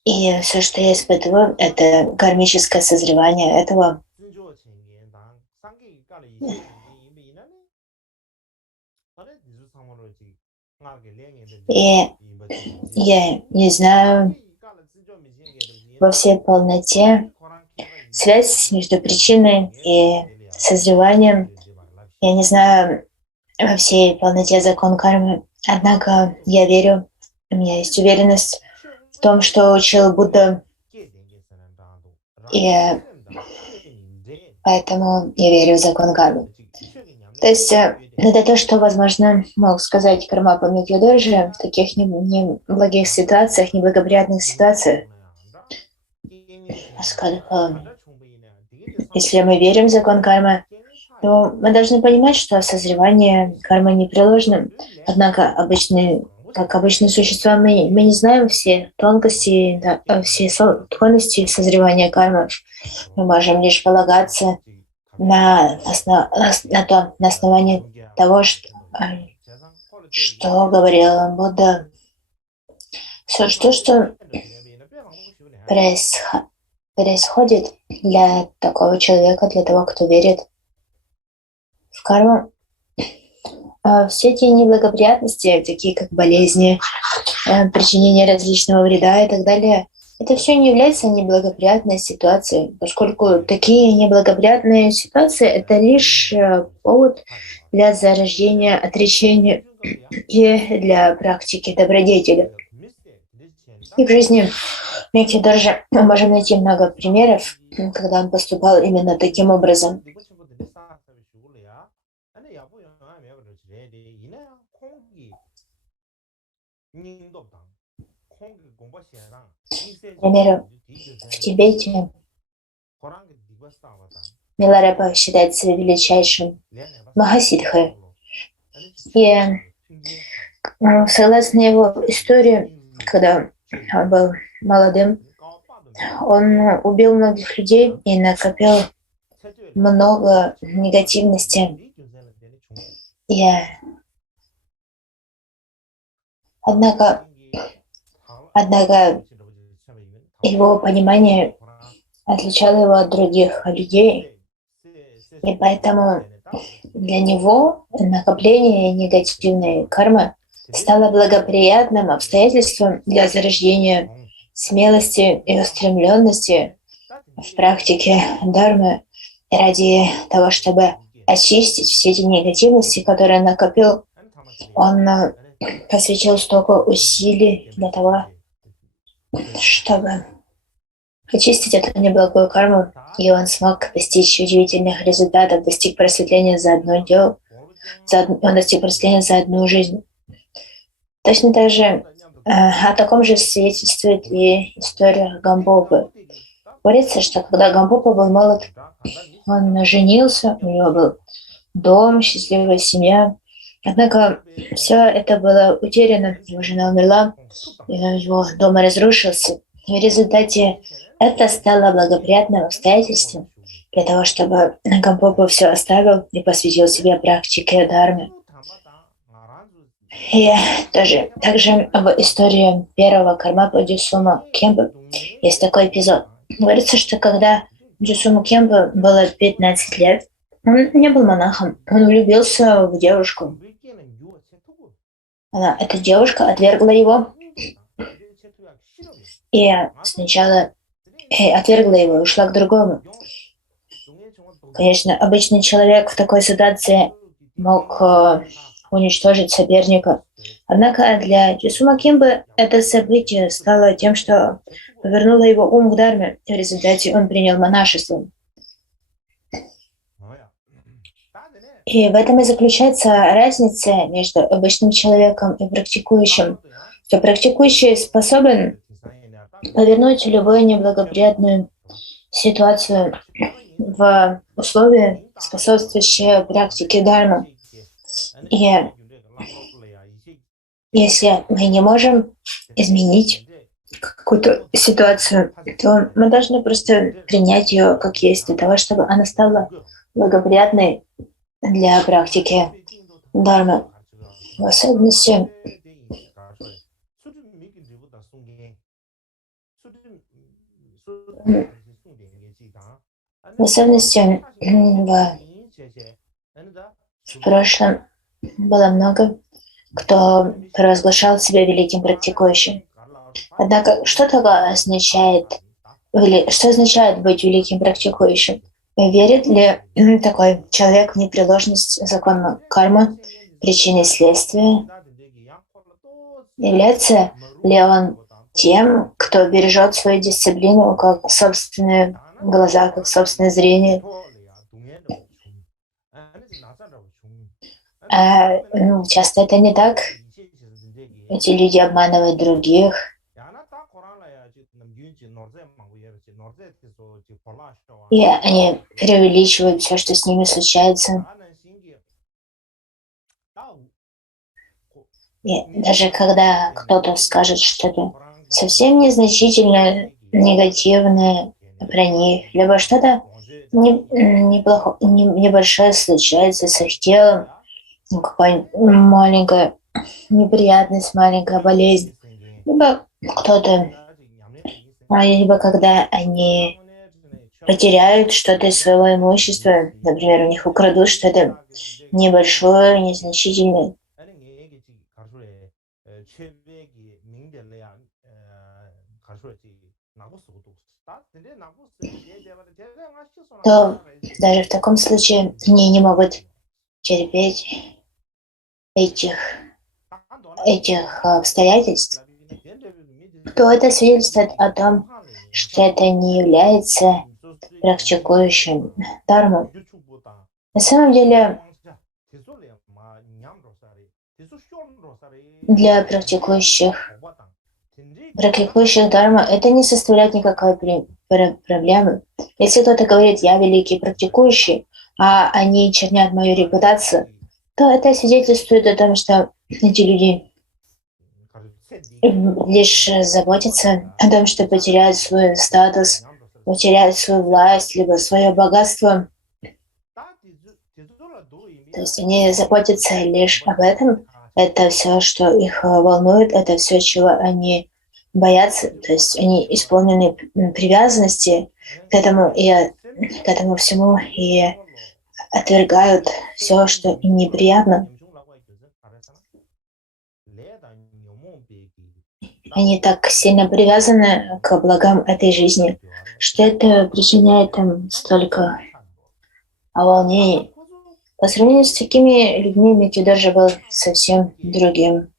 и все, что я испытываю, это кармическое созревание этого. И я не знаю во всей полноте связь между причиной и созреванием. Я не знаю во всей полноте закон кармы, однако я верю, у меня есть уверенность в том, что учил Будда, и поэтому я верю в закон кармы. То есть это то, что, возможно, мог сказать Кармапа Митьюдоржи в таких неблагих ситуациях, неблагоприятных ситуациях. Поскольку если мы верим в закон кармы, то мы должны понимать, что созревание кармы непреложно. Однако как обычные существа, мы не знаем все тонкости, все тонкости созревания кармы. Мы можем лишь полагаться на основании того, что говорил Будда. Все, что происходит для такого человека, для того, кто верит в карму, все эти неблагоприятности, такие как болезни, причинение различного вреда и так далее, это все не является неблагоприятной ситуацией, поскольку такие неблагоприятные ситуации — это лишь повод для зарождения отречения и для практики добродетели. И в жизни Митьюдоржи мы можем найти много примеров, когда он поступал именно таким образом. К примеру, в Тибете Миларепа считается величайшим Махасидхой. И согласно его истории, когда он был молодым, он убил многих людей и накопил много негативности. И однако его понимание отличало его от других людей, и поэтому для него накопление негативной кармы стало благоприятным обстоятельством для зарождения смелости и устремленности в практике дхармы. И ради того, чтобы очистить все эти негативности, которые он накопил, он посвятил столько усилий для того, чтобы очистить эту неблагую карму, и он смог достичь удивительных результатов, достиг просветления за одно дело, он достиг просветления за одну жизнь. Точно так же о таком же свидетельствует и история Гамбопы. Говорится, что когда Гамбопа был молод, он женился, у него был дом, счастливая семья. Однако все это было утеряно, его жена умерла, его дом разрушился. И в результате это стало благоприятным обстоятельством для того, чтобы Гамбопа все оставил и посвятил себе практике дхармы. И также в истории первого Кармапа Дюсума Кемпа есть такой эпизод. Говорится, что когда Дюсуму Кемпа было 15 лет, он не был монахом, он влюбился в девушку. Эта девушка отвергла его, и сначала отвергла его и ушла к другому. Конечно, обычный человек в такой ситуации мог уничтожить соперника. Однако для Дюсума Кемпы это событие стало тем, что повернуло его ум к дхарме, и в результате он принял монашество. И в этом и заключается разница между обычным человеком и практикующим. Что практикующий способен повернуть любую неблагоприятную ситуацию в условия, способствующие практике дхармы. И если мы не можем изменить какую-то ситуацию, то мы должны просто принять ее как есть, для того, чтобы она стала благоприятной для практики дharмы. В особенности, в особенности в прошлом было много кто провозглашал себя великим практикующим. Однако, что такое означает, или что означает быть великим практикующим? Верит ли такой человек в непреложность закона кармы, причины и следствия? Является ли он тем, кто бережет свою дисциплину как собственные глаза, как собственное зрение? Часто это не так. Эти люди обманывают других. И они преувеличивают все, что с ними случается. И даже когда кто-то скажет что-то совсем незначительное, негативное про них, либо что-то небольшое случается с их телом, какая-нибудь маленькая неприятность, маленькая болезнь, либо кто-то, либо когда они потеряют что-то из своего имущества, например, у них украдут что-то небольшое, незначительное. То даже в таком случае они не могут терпеть этих обстоятельств, то это свидетельствует о том, что это не является практикующим дharму. На самом деле, для практикующих дharma это не составляет никакой проблемы. Если кто-то говорит, я великий практикующий, а они чернят мою репутацию, то это свидетельствует о том, что эти люди лишь заботятся о том, что потеряют свой статус, потеряют свою власть, либо свое богатство. То есть они заботятся лишь об этом. Это все, что их волнует, это все, чего они боятся. То есть они исполнены привязанности к этому всему и отвергают все, что им неприятно. Они так сильно привязаны к благам этой жизни, что это причиняет им столько волнений. По сравнению с такими людьми Микидожи был совсем другим,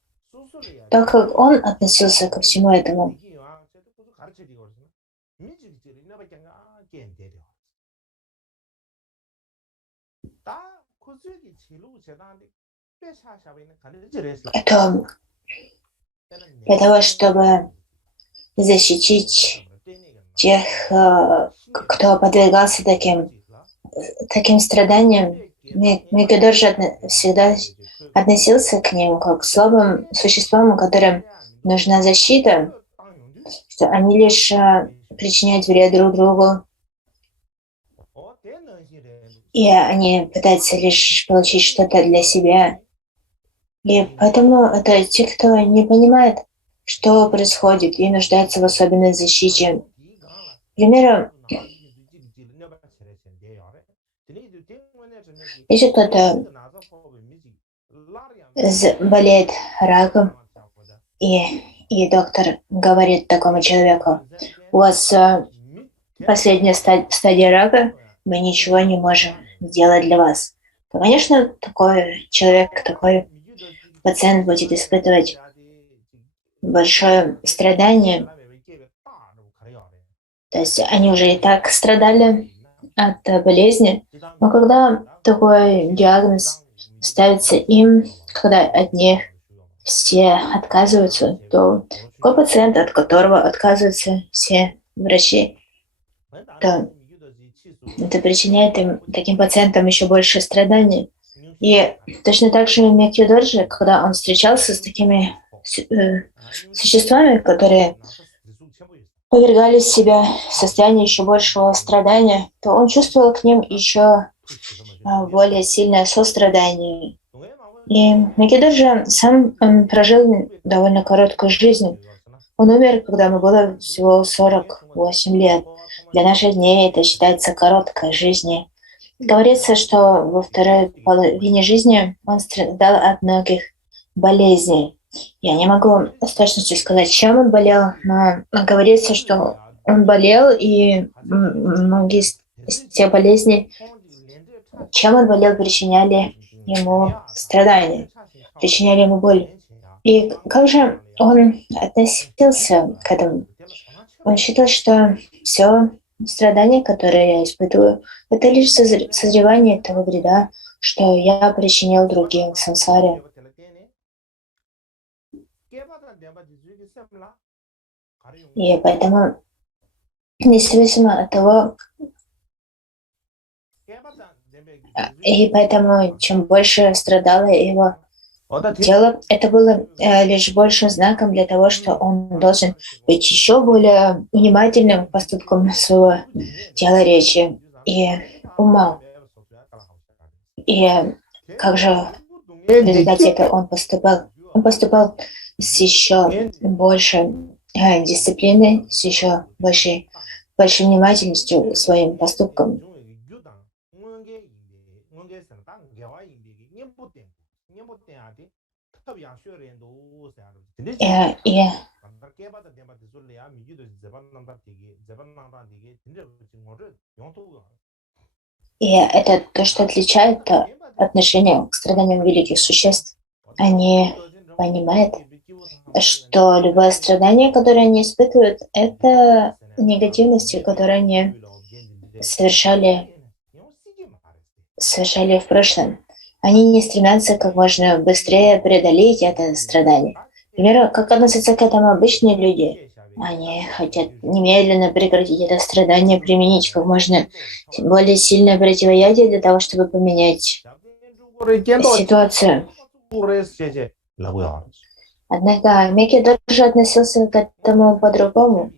так как он относился ко всему этому. Это для того, чтобы защитить тех, кто подвергался таким страданиям, Микидожи всегда относился к ним как к слабым существам, которым нужна защита, что они лишь причиняют вред друг другу, и они пытаются лишь получить что-то для себя. И поэтому это те, кто не понимает, что происходит, и нуждается в особенной защите. К примеру, если кто-то болеет раком, и доктор говорит такому человеку, у вас последняя стадия рака, мы ничего не можем сделать для вас. То, конечно, такой человек, такой пациент будет испытывать большое страдание. То есть они уже и так страдали от болезни, но когда такой диагноз ставится им, когда от них все отказываются, то такой пациент, от которого отказываются все врачи, то это причиняет им, таким пациентам, еще больше страданий. И точно так же Микидожи, когда он встречался с такими существами, которые повергали себя в состояние еще большего страдания, то он чувствовал к ним еще более сильное сострадание. И Микидоржа сам он прожил довольно короткую жизнь. Он умер, когда ему было всего 48 лет. Для наших дней это считается короткой жизнью. Говорится, что во второй половине жизни он страдал от многих болезней. Я не могу с точностью сказать, чем он болел, но говорится, что он болел, и многие из тех болезней, чем он болел, причиняли ему страдания, причиняли ему боль. И как же он относился к этому? Он считал, что все страдания, которые я испытываю, это лишь созревание того вреда, что я причинил другим в сансаре. И поэтому, независимо от того, и поэтому, чем больше страдало его тело, это было лишь большим знаком для того, что он должен быть еще более внимательным к поступкам своего тела, речи и ума. И как же в результате этого он поступал? Он поступал с еще большей дисциплиной, с еще большей внимательностью к своим поступкам. И это то, что отличает отношение к страданиям великих существ. Они понимают, что любое страдание, которое они испытывают, это негативности, которые они совершали в прошлом. Они не стремятся как можно быстрее преодолеть это страдание. К примеру, как относятся к этому обычные люди? Они хотят немедленно прекратить это страдание, применить как можно более сильное противоядие для того, чтобы поменять ситуацию. Однако Микки тоже относился к этому по-другому.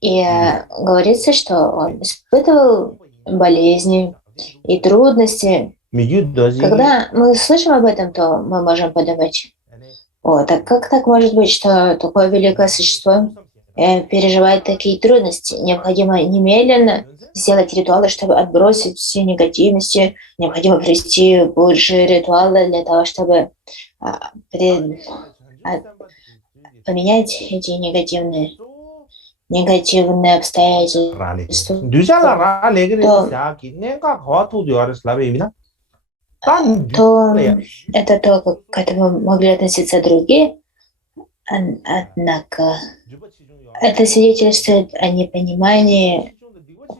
И говорится, что он испытывал болезни и трудности. Когда мы слышим об этом, то мы можем подумать: о, так как так может быть, что такое великое существо переживает такие трудности? Необходимо немедленно сделать ритуалы, чтобы отбросить все негативности. Необходимо провести больше ритуалы для того, чтобы поменять эти негативные обстоятельства. То это то, как к этому могли относиться другие. Однако это свидетельствует о непонимании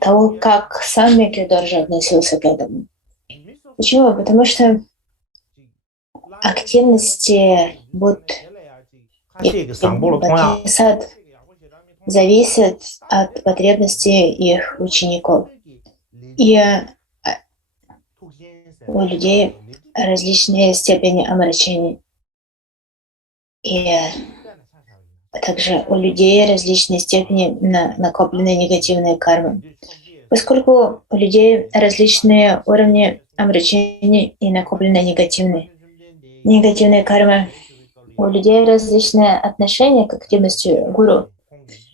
того, как сам Микидоржа относился к этому. Почему? Потому что активности Будд и Бодхисаттв зависят от потребностей их учеников. И у людей различные степени омрачений. И также у людей различные степени накопленной негативной кармы. Поскольку у людей различные уровни омрачений и накопленной негативной кармы, у людей различное отношение к активности гуру.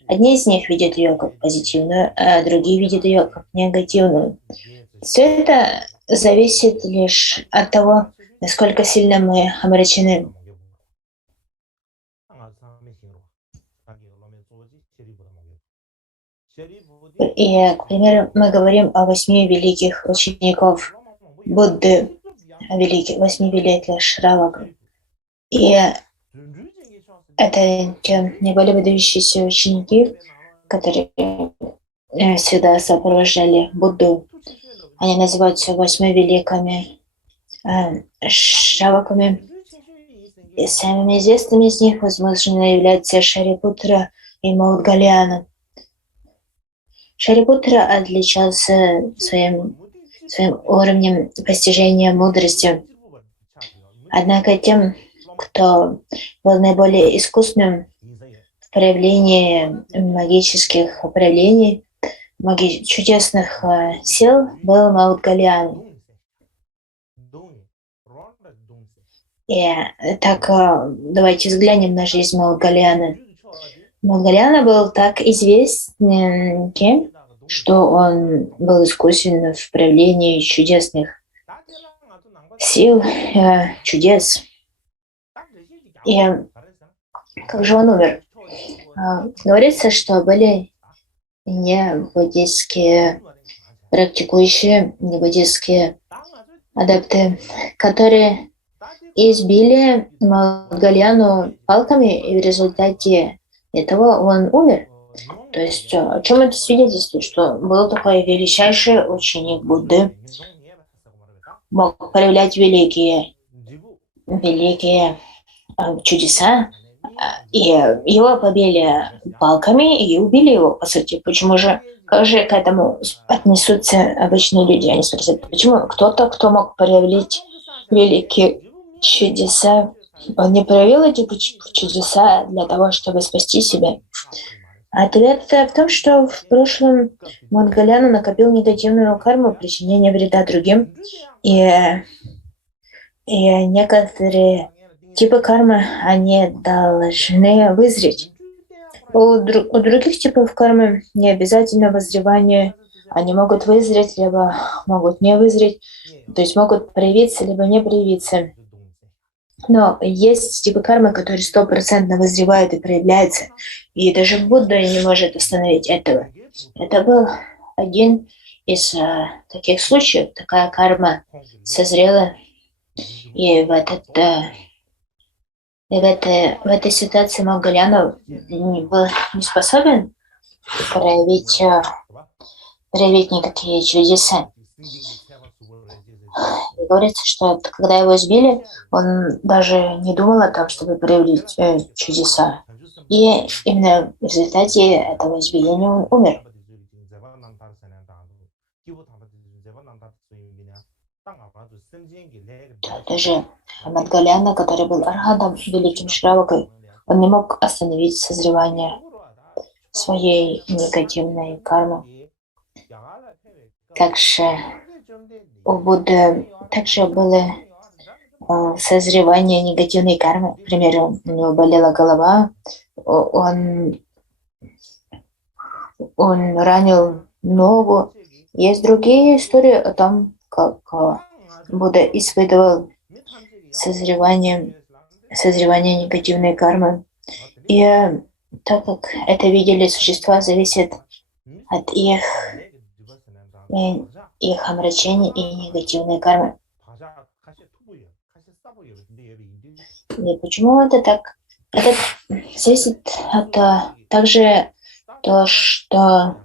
Одни из них видят ее как позитивную, а другие видят ее как негативную. Все это зависит лишь от того, насколько сильно мы омрачены. И, к примеру, мы говорим о 8 великих учеников Будды, о 8 великих Шраваках. И это те наиболее выдающиеся ученики, которые всегда сопровождали Будду. Они называются 8 великими Шраваками. И самыми известными из них, возможно, являются Шарипутра и Маудгаляна. Шарипутра отличался своим уровнем постижения мудрости. Однако тем, кто был наиболее искусным в проявлении магических проявлений, чудесных сил был Маудгалян. И так давайте взглянем на жизнь Маудгаляна. Маудгаляна был так известен тем, что он был искусен в проявлении чудесных сил, чудес. И как же он умер? Говорится, что были не буддистские практикующие, не буддистские адепты, которые избили Маудгаляну палками, и в результате этого он умер. То есть о чем это свидетельствует? Что был такой величайший ученик Будды, мог проявлять великие чудеса, и его побили палками и убили его, по сути. Почему же, как же к этому отнесутся обычные люди? Они спросят, почему кто-то, кто мог проявить великие чудеса, он не проявил эти чудеса для того, чтобы спасти себя? Ответ в том, что в прошлом Маудгаляна накопил негативную карму причинения вреда другим, и некоторые типы кармы, они должны вызреть. У других типов кармы не обязательно вызревание, они могут вызреть, либо могут не вызреть, то есть могут проявиться, либо не проявиться. Но есть типы кармы, которые 100% вызревают и проявляются, и даже Будда не может остановить этого. Это был один из таких случаев, такая карма созрела, и в этой ситуации Маудгаляна был не способен проявить никакие чудеса. И говорится, что когда его избили, он даже не думал о том, чтобы проявить чудеса. И именно в результате этого избиения он умер. Даже Маудгаляна, который был архатом, великим Шравакой, он не мог остановить созревание своей негативной кармы. Также у Будды также было созревание негативной кармы. К примеру, у него болела голова, он ранил ногу. Есть другие истории о том, как Будда испытывал созревание негативной кармы. И так как это видели существа, зависит от их омрачения и негативной кармы. И почему это так? Это зависит от также то, что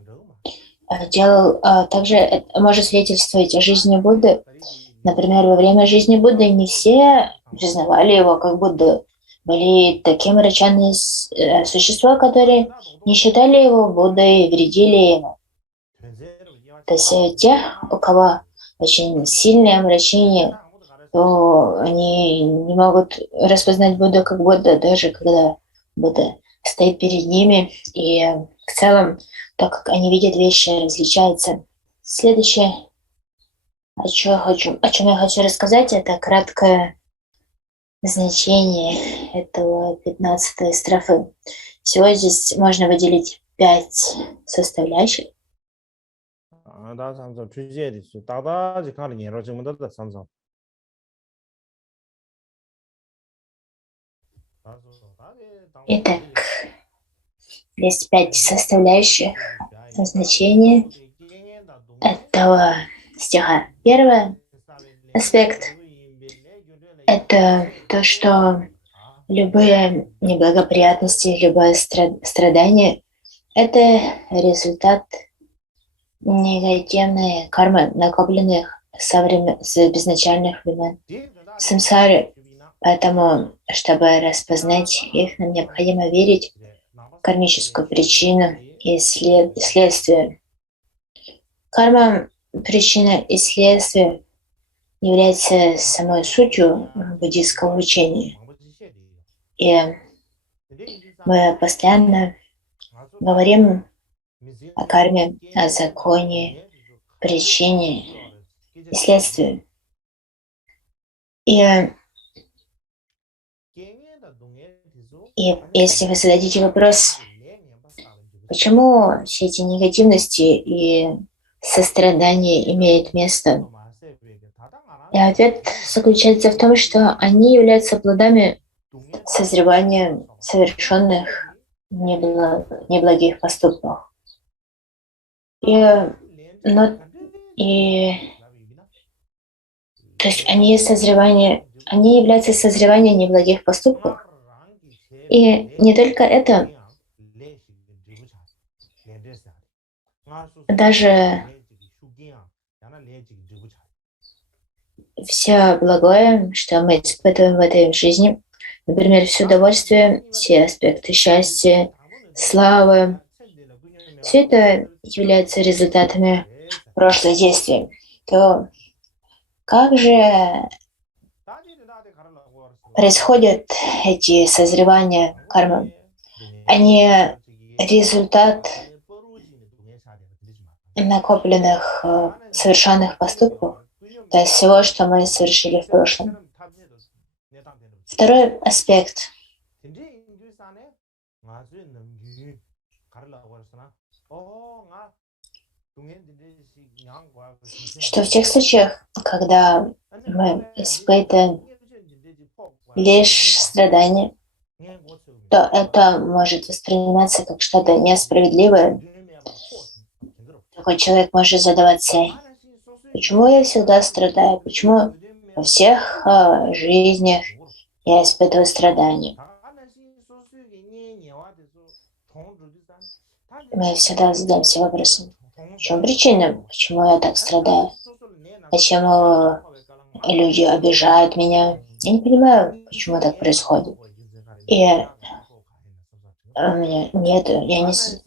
делал, также это может свидетельствовать о жизни Будды. Например, во время жизни Будды не все признавали его как Будду. Были такие мрачные существа, которые не считали его Буддой и вредили ему. То есть те, у кого очень сильное омрачение, то они не могут распознать Будду как Будда, даже когда Будда стоит перед ними. И в целом, так как они видят вещи, различаются. Следующее, о чем я хочу рассказать, это краткое значение этого 15-й строфы. Всего здесь можно выделить 5 составляющих. Итак, есть 5 составляющих значения этого стиха. Первый аспект – это то, что любые неблагоприятности, любое страдание – это результат негативной кармы, накопленных с безначальных времен самсары. Поэтому, чтобы распознать их, нам необходимо верить в кармическую причину и следствие. Карма, причина и следствие является самой сутью буддийского учения. И Мы постоянно говорим о карме, о законе, причине и следствии. И если вы зададите вопрос, почему все эти негативности и сострадание имеют место, и ответ заключается в том, что они являются плодами созревания совершенных неблагих поступков. То есть они являются созреванием неблагих поступков. И не только это, даже все благое, что мы испытываем в этой жизни, например, все удовольствие, все аспекты счастья, славы, все это является результатами прошлых действий. То как же происходят эти созревания кармы? Они результат накопленных совершенных поступков, то есть всего, что мы совершили в прошлом. Второй аспект, что в тех случаях, когда мы испытываем лишь страдания, то это может восприниматься как что-то несправедливое. Такой человек может задаваться, почему я всегда страдаю, почему во всех жизнях я испытываю страдания. Мы всегда задаемся вопросом, в чем причина, почему я так страдаю, почему люди обижают меня. Я не понимаю, почему так происходит. И у меня нет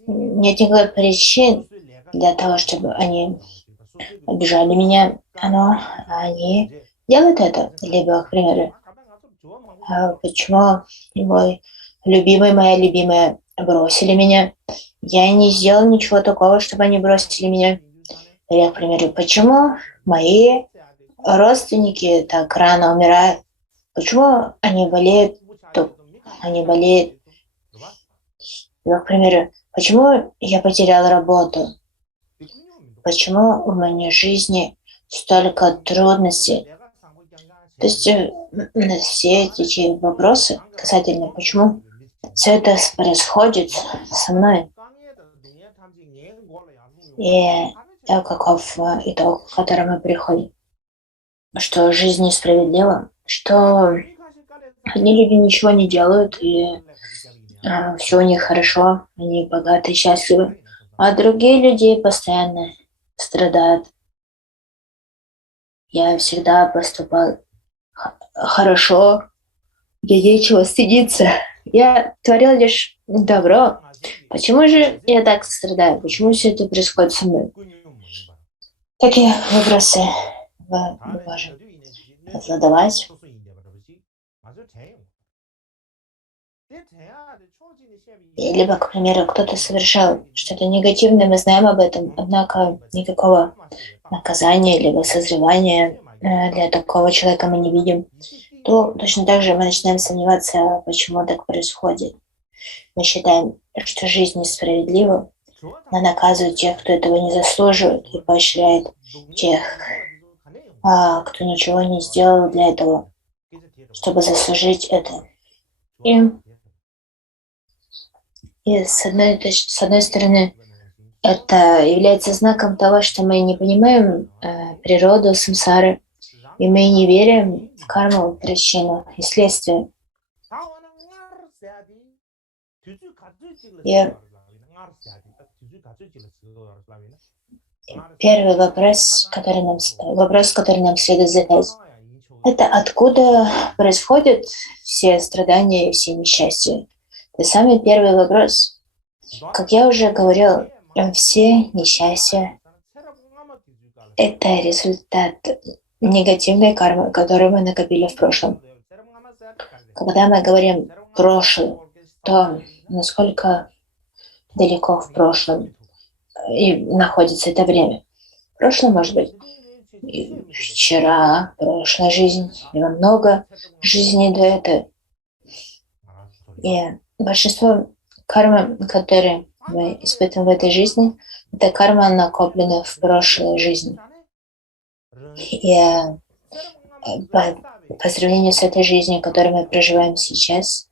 никакой причин для того, чтобы они обижали меня. Но они делают это. Либо, к примеру, почему моя любимая бросили меня. Я не сделал ничего такого, чтобы они бросили меня. Или, к примеру, почему мои родственники так рано умирают? Почему они болеют? Они болеют. Или, к примеру, почему я потерял работу? Почему в моей жизни столько трудностей? То есть на все эти вопросы касательно, почему все это происходит со мной. И каков итог, к которому мы приходим? Что жизнь несправедлива, что одни люди ничего не делают, и все у них хорошо, они богаты, счастливы, а другие люди постоянно страдают. Я всегда поступал хорошо, мне нечего стыдиться. Я творил лишь добро. Почему же я так страдаю? Почему все это происходит со мной? Такие вопросы мы можем задавать. Либо, к примеру, кто-то совершал что-то негативное, мы знаем об этом, однако никакого наказания либо созревания для такого человека мы не видим, то точно так же мы начинаем сомневаться, почему так происходит. Мы считаем, что жизнь несправедлива, она наказывает тех, кто этого не заслуживает, и поощряет тех, кто ничего не сделал для этого, чтобы заслужить это. И с одной стороны, это является знаком того, что мы не понимаем природу самсары, и мы не верим в карму, причину и следствие. И первый вопрос, который нам следует задать, это откуда происходят все страдания и все несчастья. Это самый первый вопрос. Как я уже говорил, все несчастья – это результат негативной кармы, которую мы накопили в прошлом. Когда мы говорим «прошлое», то насколько далеко в прошлом и находится это время. Прошлое может быть и вчера, прошлая жизнь, или много жизней до этого. И большинство кармы, которые мы испытываем в этой жизни, это карма, накопленная в прошлой жизни. И по сравнению с этой жизнью, которую мы проживаем сейчас,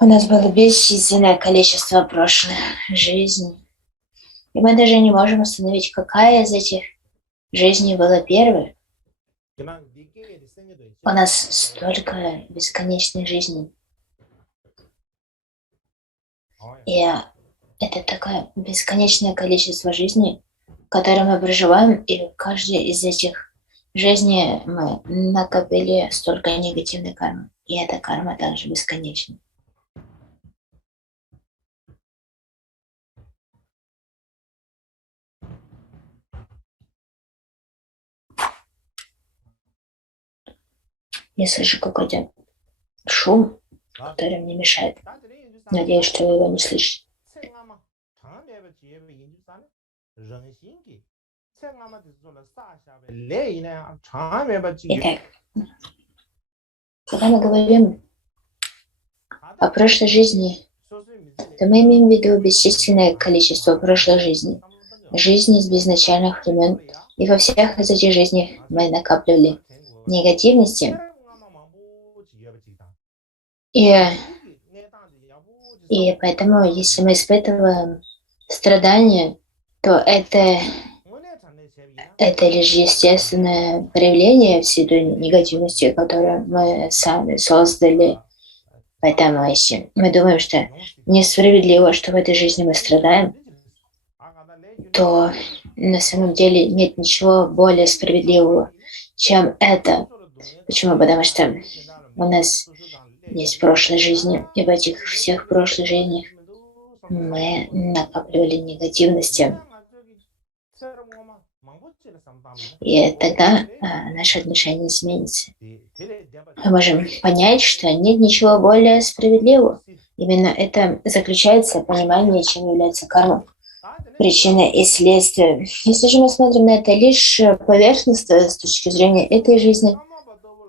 у нас было бесчисленное количество прошлых жизней. И мы даже не можем установить, какая из этих жизней была первой. У нас столько бесконечной жизни. И это такое бесконечное количество жизней, которые мы проживаем, и в каждой из этих жизней мы накопили столько негативной кармы. И эта карма также бесконечна. Я слышу какой-то шум, который мне мешает. Надеюсь, что вы его не слышите. Итак, когда мы говорим о прошлой жизни, то мы имеем в виду бесчисленное количество прошлых жизней, жизни с безначальных времен, и во всех из этих жизней мы накапливали негативности. И поэтому, если мы испытываем страдания, то это лишь естественное проявление всей той негативности, которую мы сами создали. Поэтому, если мы думаем, что несправедливо, что в этой жизни мы страдаем, то на самом деле нет ничего более справедливого, чем это. Почему? Потому что у нас есть прошлой жизни, и в этих всех прошлых жизнях мы накапливали негативности. И тогда наше отношение изменится. Мы можем понять, что нет ничего более справедливого. Именно это заключается в понимании, чем является карма. Причина и следствие. Если же мы смотрим на это лишь поверхностно с точки зрения этой жизни,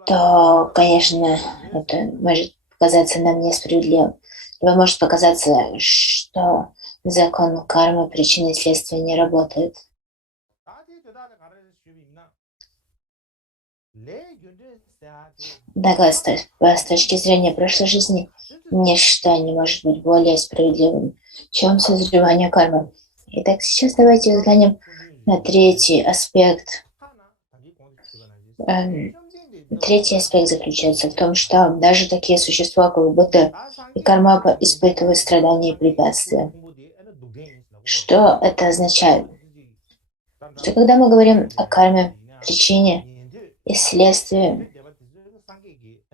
то, конечно, это может показаться нам несправедливым. Либо может показаться, что закон кармы, причины и следствия не работает. Да, с точки зрения прошлой жизни, ничто не может быть более справедливым, чем созревание кармы. Итак, сейчас давайте взглянем на третий аспект. Третий аспект заключается в том, что даже такие существа, как Будда и Кармапа, испытывают страдания и препятствия. Что это означает? Что когда мы говорим о карме, причине и следствии,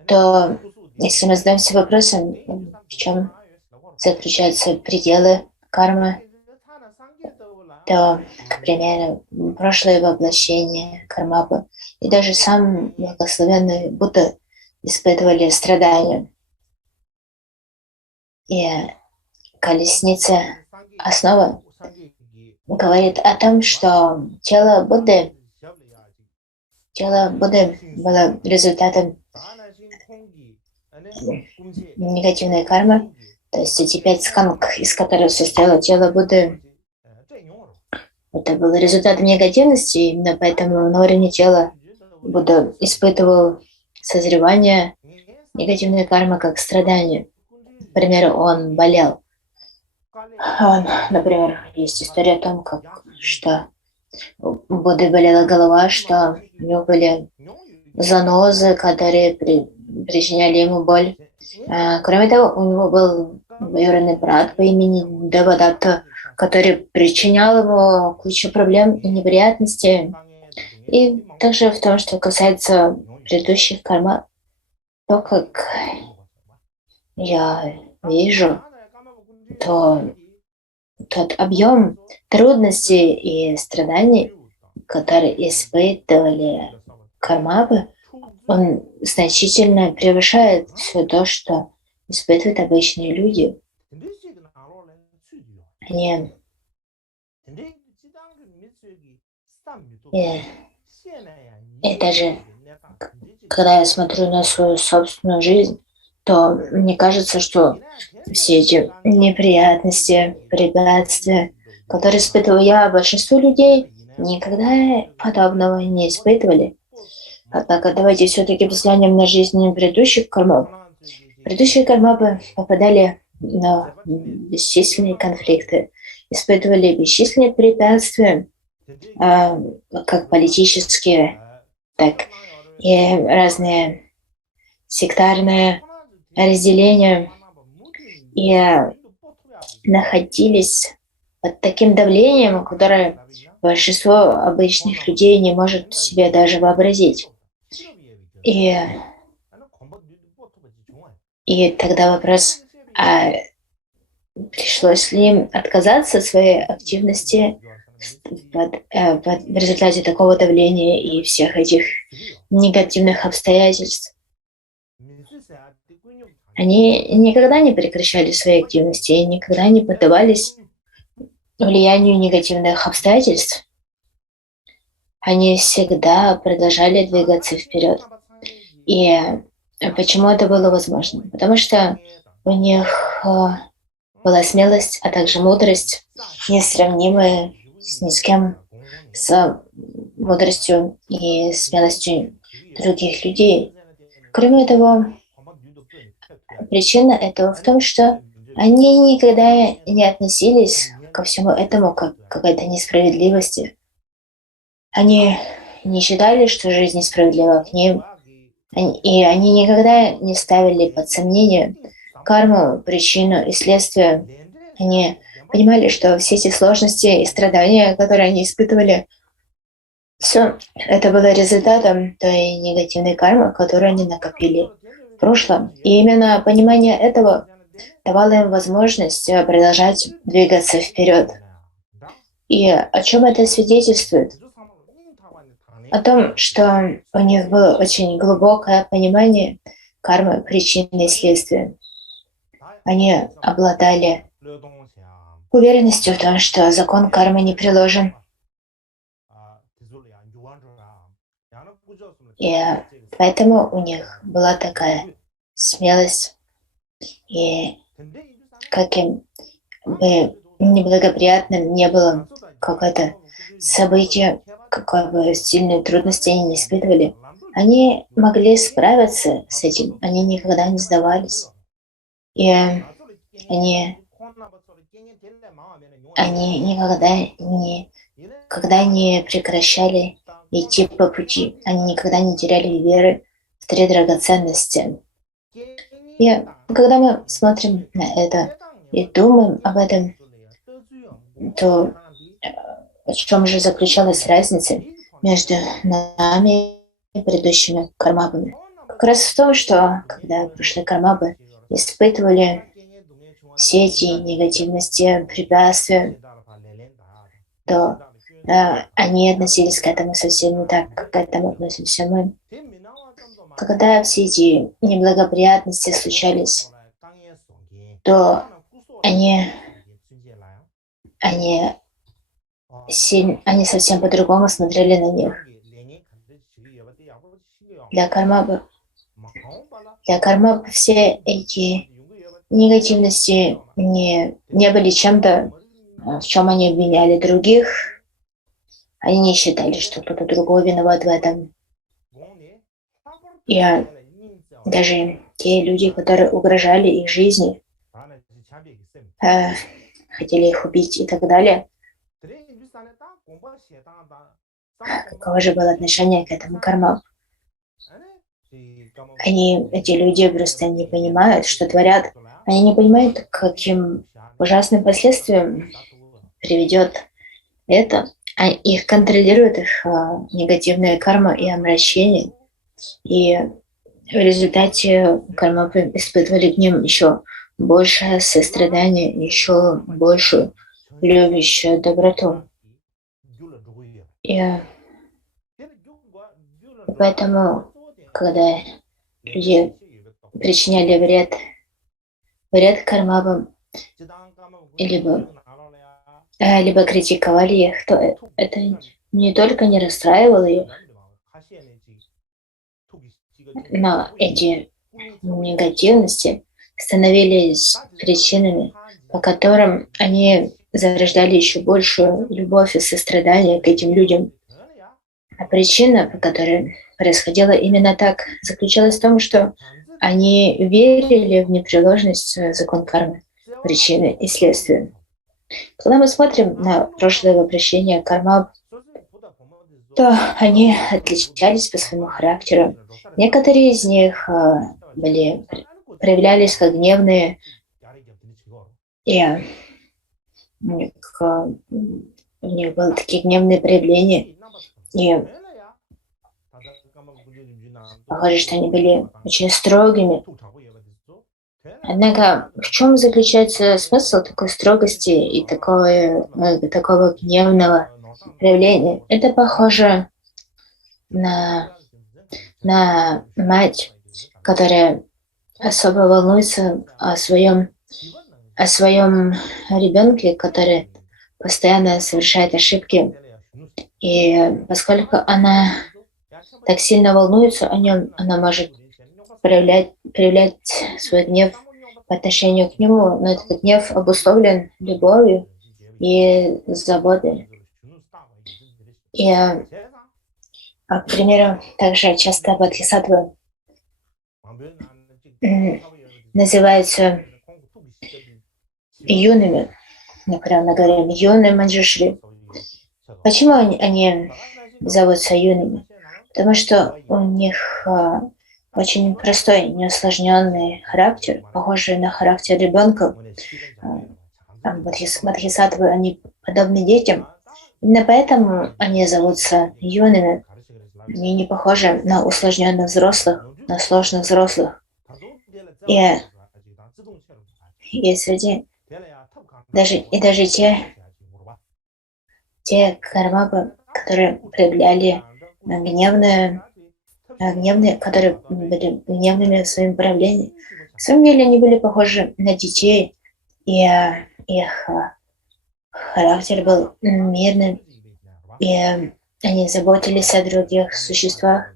то если мы задаемся вопросом, в чем заключаются пределы кармы, то, к примеру, прошлое воплощение Кармапы и даже сам благословенный Будда испытывали страдания. И колесница основа говорит о том, что тело Будды было результатом негативной кармы, то есть эти 5 сканок, из которых состояло тело Будды, это было результатом негативности, именно поэтому на уровне тела Будда испытывал созревание негативной кармы как страдание. К примеру, он болел. Например, есть история о том, что у Будды болела голова, что у него были занозы, которые причиняли ему боль. Кроме того, у него был двоюродный брат по имени Девадатта, который причинял ему кучу проблем и неприятностей. И также в том, что касается предыдущих карма, то, как я вижу, то тот объем трудностей и страданий, которые испытывали кармапы, он значительно превышает все то, что испытывают обычные люди. они, и даже когда я смотрю на свою собственную жизнь, то мне кажется, что все эти неприятности, препятствия, которые испытываю я, большинство людей никогда подобного не испытывали. Однако давайте все-таки взглянем на жизнь предыдущих кормов. Предыдущие кормабы попадали на бесчисленные конфликты, испытывали бесчисленные препятствия, а, как политические, так и разные сектарные разделения, и находились под таким давлением, которое большинство обычных людей не может себе даже вообразить. И, и тогда вопрос, а пришлось ли им отказаться от своей активности в результате такого давления и всех этих негативных обстоятельств? Они никогда не прекращали свои активности и никогда не поддавались влиянию негативных обстоятельств. Они всегда продолжали двигаться вперед. И почему это было возможно? Потому что у них была смелость, а также мудрость, несравнимая ни с кем, с мудростью и смелостью других людей. Кроме того, причина этого в том, что они никогда не относились ко всему этому как к какой-то несправедливости. Они не считали, что жизнь несправедлива к ним, и они никогда не ставили под сомнение карму, причину и следствие. Они понимали, что все эти сложности и страдания, которые они испытывали, все это было результатом той негативной кармы, которую они накопили в прошлом. И именно понимание этого давало им возможность продолжать двигаться вперед. И о чем это свидетельствует? О том, что у них было очень глубокое понимание кармы, причины и следствия. Они обладали уверенностью в том, что закон кармы не приложен. И поэтому у них была такая смелость. И каким бы неблагоприятным не было какое-то событие, какой бы сильной трудности они не испытывали, они могли справиться с этим, они никогда не сдавались. И они никогда не прекращали идти по пути, они никогда не теряли веры в три драгоценности. И когда мы смотрим на это и думаем об этом, то в чем же заключалась разница между нами и предыдущими кармабами? Как раз в том, что когда прошлые кармабы испытывали все эти негативности, препятствия, то они относились к этому совсем не так, как к этому относимся мы. Когда все эти неблагоприятности случались, то они совсем по-другому смотрели на них. Для кармабов все эти негативности не были чем-то, в чем они обвиняли других. Они не считали, что кто-то другой виноват в этом. И даже те люди, которые угрожали их жизни, хотели их убить и так далее, каково же было отношение к этому кармам? Эти люди просто не понимают, что творят. Они не понимают, к каким ужасным последствиям приведет это. Их контролирует их негативная карма и омрачение. И в результате карма испытывали к ним еще большее сострадание, еще большую любящую доброту. И поэтому, когда люди причиняли вред кармабам, либо, либо критиковали их, то это не только не расстраивало их, но эти негативности становились причинами, по которым они зарождали еще большую любовь и сострадание к этим людям. А причина, по которой происходило именно так, заключалась в том, что они верили в непреложность закон кармы, причины и следствия. Когда мы смотрим на прошлое воплощение кармаб, то они отличались по своему характеру. Некоторые из них проявлялись как гневные, и у них были такие гневные проявления, и похоже, что они были очень строгими. Однако в чем заключается смысл такой строгости и такого гневного проявления? Это похоже на мать, которая особо волнуется о своем ребенке, который постоянно совершает ошибки. И поскольку она так сильно волнуется о нем, она может проявлять свой гнев по отношению к нему, но этот гнев обусловлен любовью и заботой. И, к примеру, также часто бодхисаттвы называются юными. Например, мы говорим юные манджушри. Почему они зовутся юными? Потому что у них очень простой, неусложненный характер, похожий на характер ребенка. Бодхисаттвы, они подобны детям. Именно поэтому они зовутся юными. Они не похожи на усложненных взрослых, на сложных взрослых. И среди даже те кармабы, которые проявляли которые были гневными в своем проявлении, на самом деле они были похожи на детей, и их характер был мирным, и они заботились о других существах,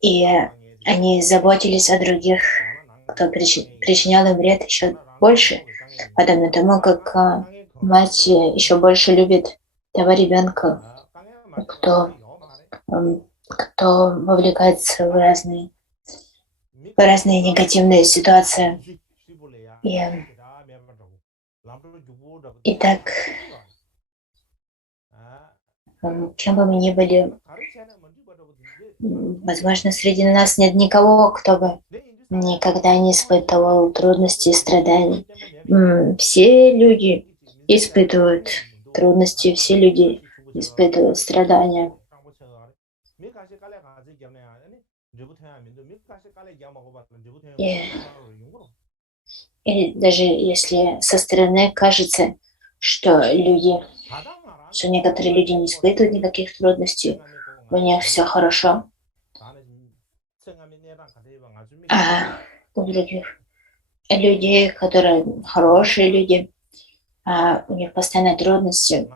и они заботились о других, кто причинял им вред еще больше, подобно тому, как мать еще больше любит того ребенка, кто вовлекается в разные негативные ситуации. Итак, кем бы мы ни были, возможно, среди нас нет никого, кто бы никогда не испытывал трудности и страданий. Все люди испытывают трудности, все люди испытывают страдания. И даже если со стороны кажется, что некоторые люди не испытывают никаких трудностей, у них все хорошо, а у других людей, которые хорошие люди, у них постоянно трудности,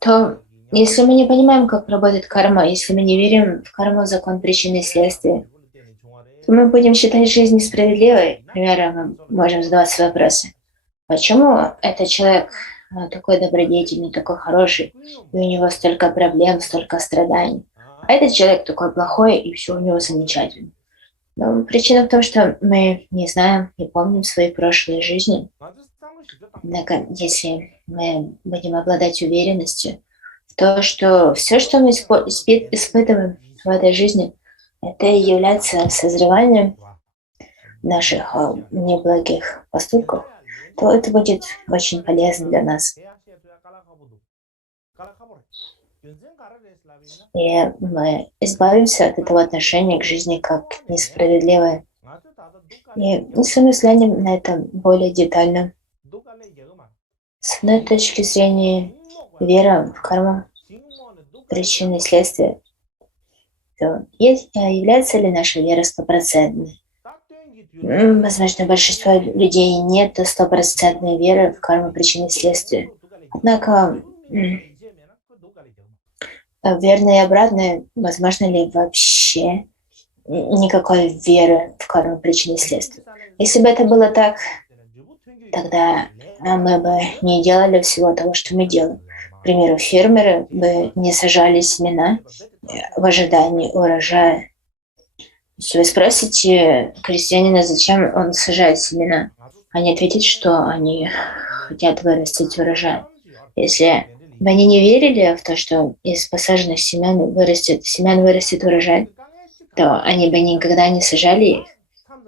то если мы не понимаем, как работает карма, если мы не верим в карму, закон причины и следствия, то мы будем считать жизнь несправедливой. Например, мы можем задаваться вопросы. Почему этот человек такой добродетельный, такой хороший, и у него столько проблем, столько страданий, а этот человек такой плохой, и все у него замечательно? Но причина в том, что мы не знаем, не помним свои прошлые жизни. Однако, если мы будем обладать уверенностью в том, что все, что мы испытываем в этой жизни, это и является созреванием наших неблагих поступков, то это будет очень полезно для нас. И мы избавимся от этого отношения к жизни как несправедливое. И мы взглянем на это более детально. С одной точки зрения, вера в карму, причины и следствия, то является ли наша вера стопроцентной? Возможно, большинство людей нет стопроцентной веры в карму причины и следствия. Однако, верное и обратное, возможно ли вообще никакой веры в карму причины и следствия? Если бы это было так, тогда мы бы не делали всего того, что мы делаем. К примеру, фермеры бы не сажали семена в ожидании урожая. Если вы спросите крестьянина, зачем он сажает семена, они ответят, что они хотят вырастить урожай. Если бы они не верили в то, что из посаженных семян вырастет урожай, то они бы никогда не сажали их.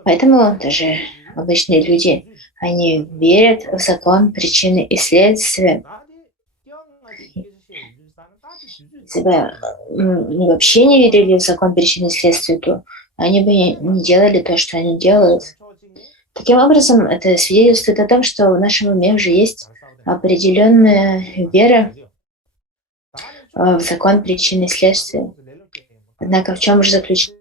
Поэтому даже обычные люди, они верят в закон причины и следствия. Если бы они вообще не верили в закон причины и следствия, то они бы не делали то, что они делают. Таким образом, это свидетельствует о том, что в нашем уме уже есть определенная вера в закон причины и следствия. Однако в чем же заключается?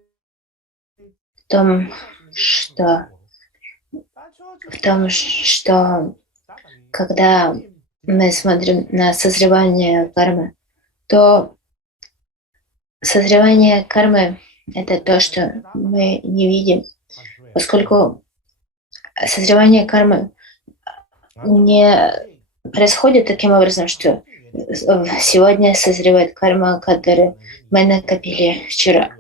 В том, что когда мы смотрим на созревание кармы, то созревание кармы — это то, что мы не видим, поскольку созревание кармы не происходит таким образом, что сегодня созревает карма, которую мы накопили вчера.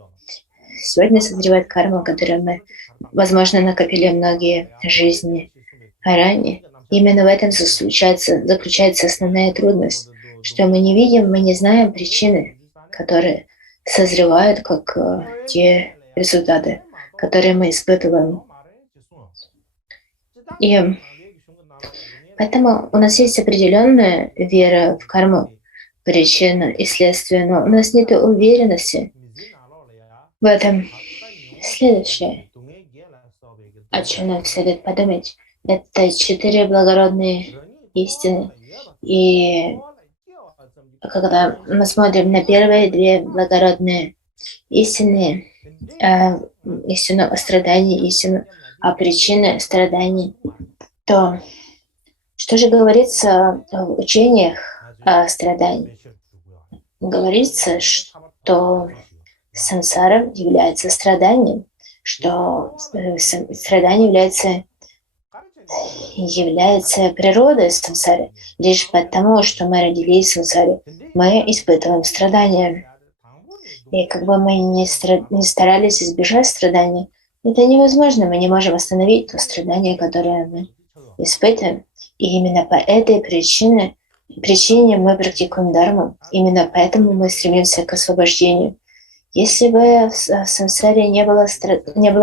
Сегодня созревает карма, которую мы, возможно, накопили многие жизни ранее. Именно в этом заключается основная трудность, что мы не видим, мы не знаем причины, которые созревают как те результаты, которые мы испытываем. И поэтому у нас есть определенная вера в карму, причину и следствие, но у нас нет уверенности в этом. Следующее, о чем нам следует подумать, это 4 благородные истины. И когда мы смотрим на первые 2 благородные истины, истину о страдании, истину о причине страданий, то что же говорится в учениях о страдании? Говорится, что самсара является страданием, что страдание является природой самсары. Лишь потому, что мы родились в самсаре, мы испытываем страдания. И как бы мы ни старались избежать страдания, это невозможно. Мы не можем остановить то страдание, которое мы испытываем. И именно по этой причине мы практикуем дхарму. Именно поэтому мы стремимся к освобождению. Если бы в самсаре не было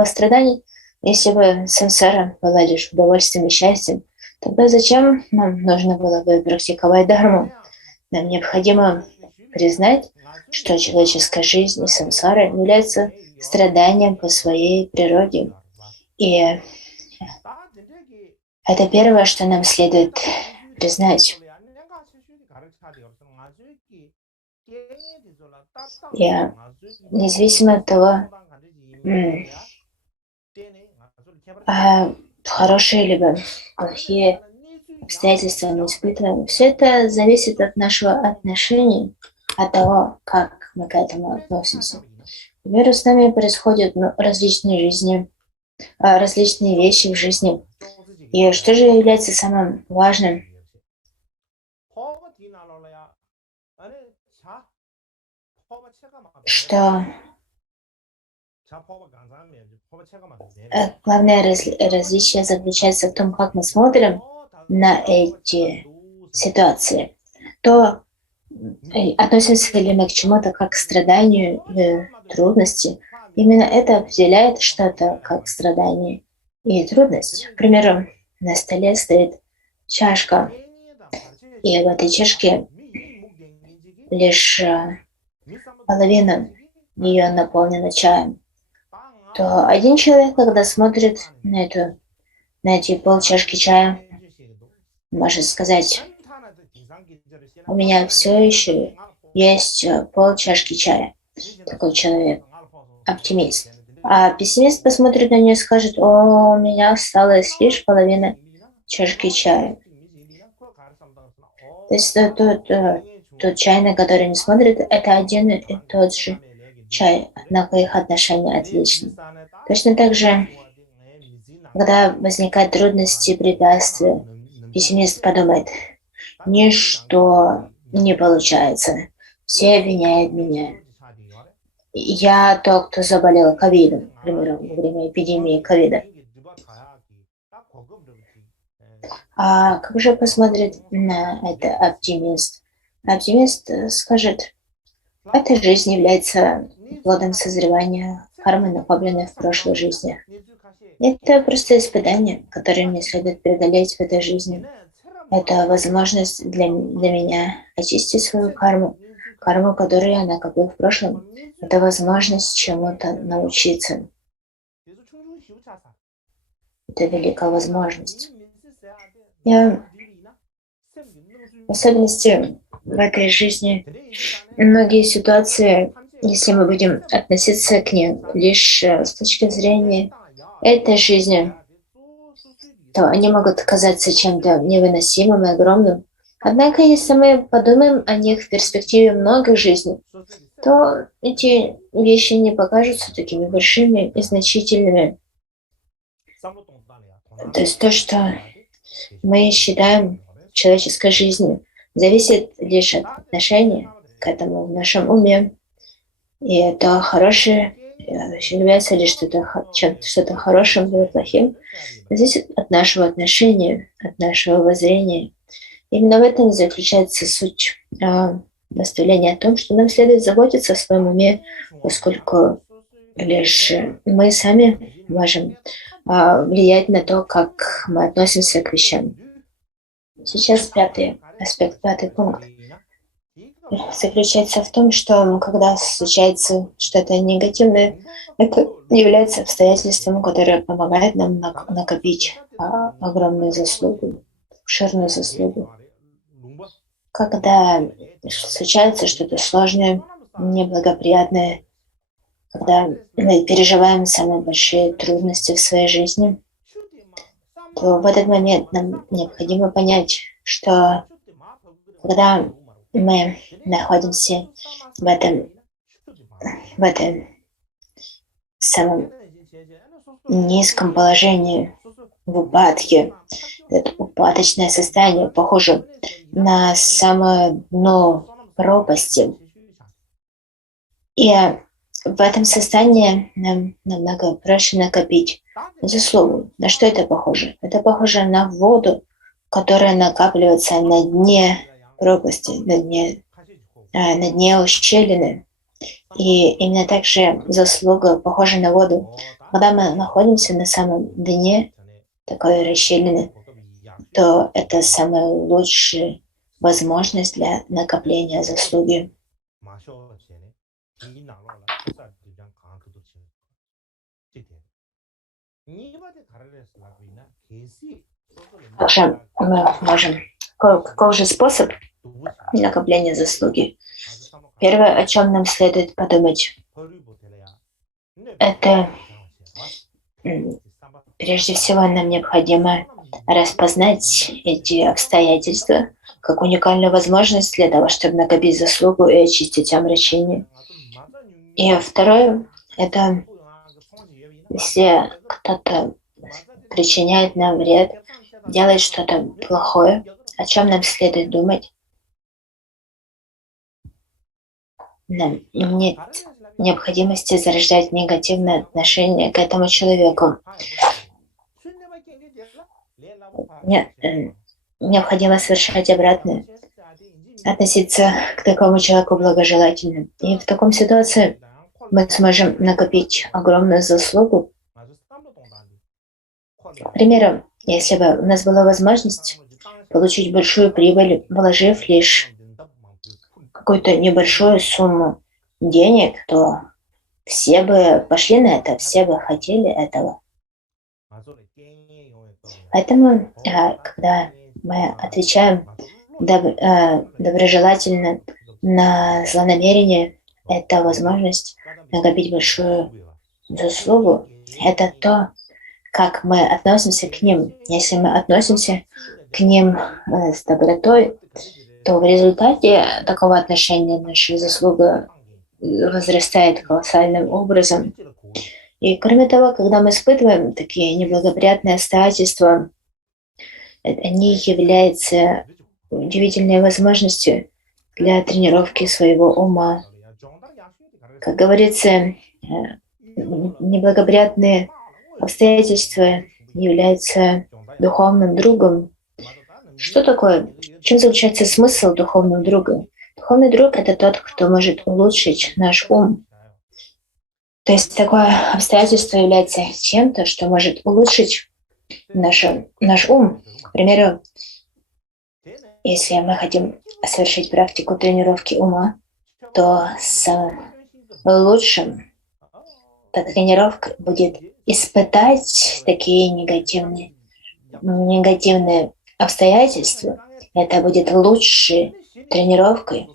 страданий, если бы самсара была лишь удовольствием и счастьем, тогда зачем нам нужно было бы практиковать дхарму? Нам необходимо признать, что человеческая жизнь и самсара является страданием по своей природе. И это первое, что нам следует признать. И независимо от того, хорошие либо плохие обстоятельства мы испытываем, все это зависит от нашего отношения, от того, как мы к этому относимся. К примеру, с нами происходят различные вещи в жизни. И что же является самым важным? Что главное различие заключается в том, как мы смотрим на эти ситуации. То относимся ли мы к чему-то как к страданию или трудности. Именно это определяет что-то как страдание и трудность. К примеру, на столе стоит чашка, и в этой чашке лишь половина ее наполнена чаем. То один человек, когда смотрит на эти полчашки чая, может сказать: у меня все еще есть полчашки чая. Такой человек оптимист. А пессимист посмотрит на нее и скажет: о, у меня осталась лишь половина чашки чая. То есть тот чай, на который не смотрит, это один и тот же чай, однако их отношения отличны. Точно так же, когда возникают трудности и препятствия, пессимист подумает: ничто не получается, все обвиняют меня. Я тот, кто заболел ковидом, к примеру, во время эпидемии ковида. А как же посмотрит на это оптимист? Оптимист скажет: эта жизнь является плодом созревания кармы, накопленной в прошлой жизни. Это просто испытание, которое мне следует преодолеть в этой жизни. Это возможность для меня очистить свою карму, которую я накопил в прошлом. Это возможность чему-то научиться. Это великая возможность. Я, в особенности в этой жизни, многие ситуации, если мы будем относиться к ним лишь с точки зрения этой жизни, то они могут казаться чем-то невыносимым и огромным. Однако, если мы подумаем о них в перспективе многих жизней, то эти вещи не покажутся такими большими и значительными. То есть то, что мы считаем человеческой жизнью, зависит лишь от отношения к этому в нашем уме. И это хорошее является ли что-то хорошим или плохим, зависит от нашего отношения, от нашего воззрения. Именно в этом заключается суть наставления о том, что нам следует заботиться о своем уме, поскольку лишь мы сами можем влиять на то, как мы относимся к вещам. Сейчас пятый аспект, пятый пункт заключается в том, что когда случается что-то негативное, это является обстоятельством, которое помогает нам накопить огромную заслугу, обширную заслугу. Когда случается что-то сложное, неблагоприятное, когда мы переживаем самые большие трудности в своей жизни, то в этот момент нам необходимо понять, что когда мы находимся в этом самом низком положении, в упадке, это упадочное состояние похоже на самое дно пропасти. И в этом состоянии нам намного проще накопить заслугу. На что это похоже? Это похоже на воду, которая накапливается на дне пропасти, на дне ущелины. И именно так же заслуга похожа на воду. Когда мы находимся на самом дне такой расщелины, то это самая лучшая возможность для накопления заслуги. Также мы можем... Какой же способ накопления заслуги? Первое, о чем нам следует подумать, это прежде всего нам необходимо распознать эти обстоятельства как уникальную возможность для того, чтобы накопить заслугу и очистить омрачение. И второе, это если кто-то причиняет нам вред, делает что-то плохое, о чем нам следует думать. Нам нет необходимости зарождать негативное отношение к этому человеку. Нет, необходимо совершать обратное, относиться к такому человеку благожелательно. И в таком ситуации мы сможем накопить огромную заслугу. К примеру, если бы у нас была возможность получить большую прибыль, вложив лишь какую-то небольшую сумму денег, то все бы пошли на это, все бы хотели этого. Поэтому, когда мы отвечаем доброжелательно на злонамерение, это возможность накопить большую заслугу – это то, как мы относимся к ним. Если мы относимся к ним с добротой, то в результате такого отношения наша заслуга возрастает колоссальным образом. И кроме того, когда мы испытываем такие неблагоприятные обстоятельства, они являются удивительной возможностью для тренировки своего ума. Как говорится, неблагоприятные обстоятельства являются духовным другом. Что такое? В чем заключается смысл духовного друга? Духовный друг – это тот, кто может улучшить наш ум. То есть такое обстоятельство является чем-то, что может улучшить наш ум. К примеру, если мы хотим совершить практику тренировки ума, то самым лучшим эта тренировка будет испытать такие негативные обстоятельства. Это будет лучшей тренировкой,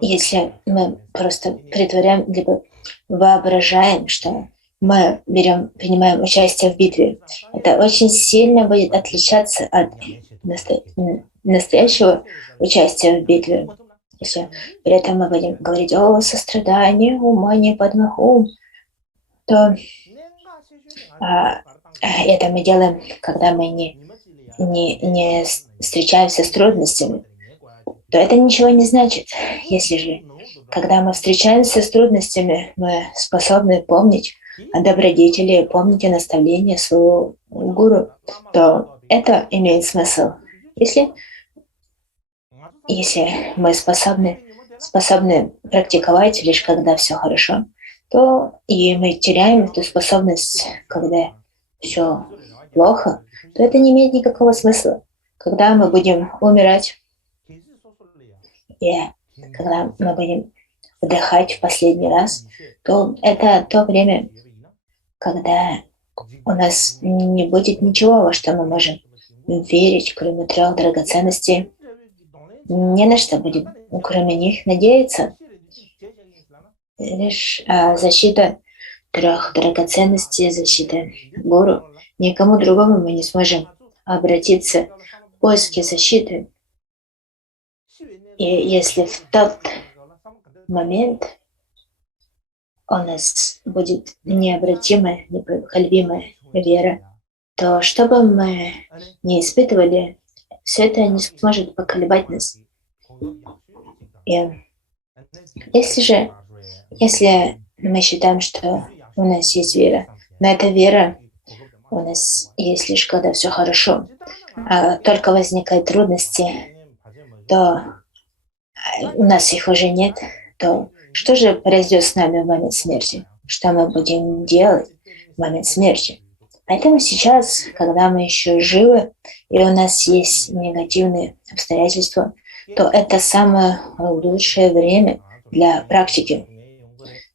если мы просто притворяем, либо воображаем, что мы принимаем участие в битве. Это очень сильно будет отличаться от настоящего участия в битве. Если при этом мы будем говорить о сострадании, ума не подмах ум, то это мы делаем, когда мы не встречаемся с трудностями, то это ничего не значит. Если же, когда мы встречаемся с трудностями, мы способны помнить о добродетели, помнить о наставлении своего гуру, то это имеет смысл. Если мы способны практиковать лишь когда все хорошо, то и мы теряем эту способность, когда все плохо, то это не имеет никакого смысла. Когда мы будем умирать, и когда мы будем вдыхать в последний раз, то это то время, когда у нас не будет ничего, во что мы можем верить, кроме 3 драгоценностей. Не на что будет, кроме них, надеяться. Лишь защита 3 драгоценностей, защита гуру. Никому другому мы не сможем обратиться в поиске защиты. И если в тот момент у нас будет необратимая, непоколебимая вера, то что бы мы ни испытывали, все это не сможет поколебать нас. И если мы считаем, что у нас есть вера, но эта вера у нас есть лишь когда все хорошо, а только возникают трудности, то у нас их уже нет, то что же произойдет с нами в момент смерти? Что мы будем делать в момент смерти? Поэтому сейчас, когда мы еще живы, и у нас есть негативные обстоятельства, то это самое лучшее время для практики.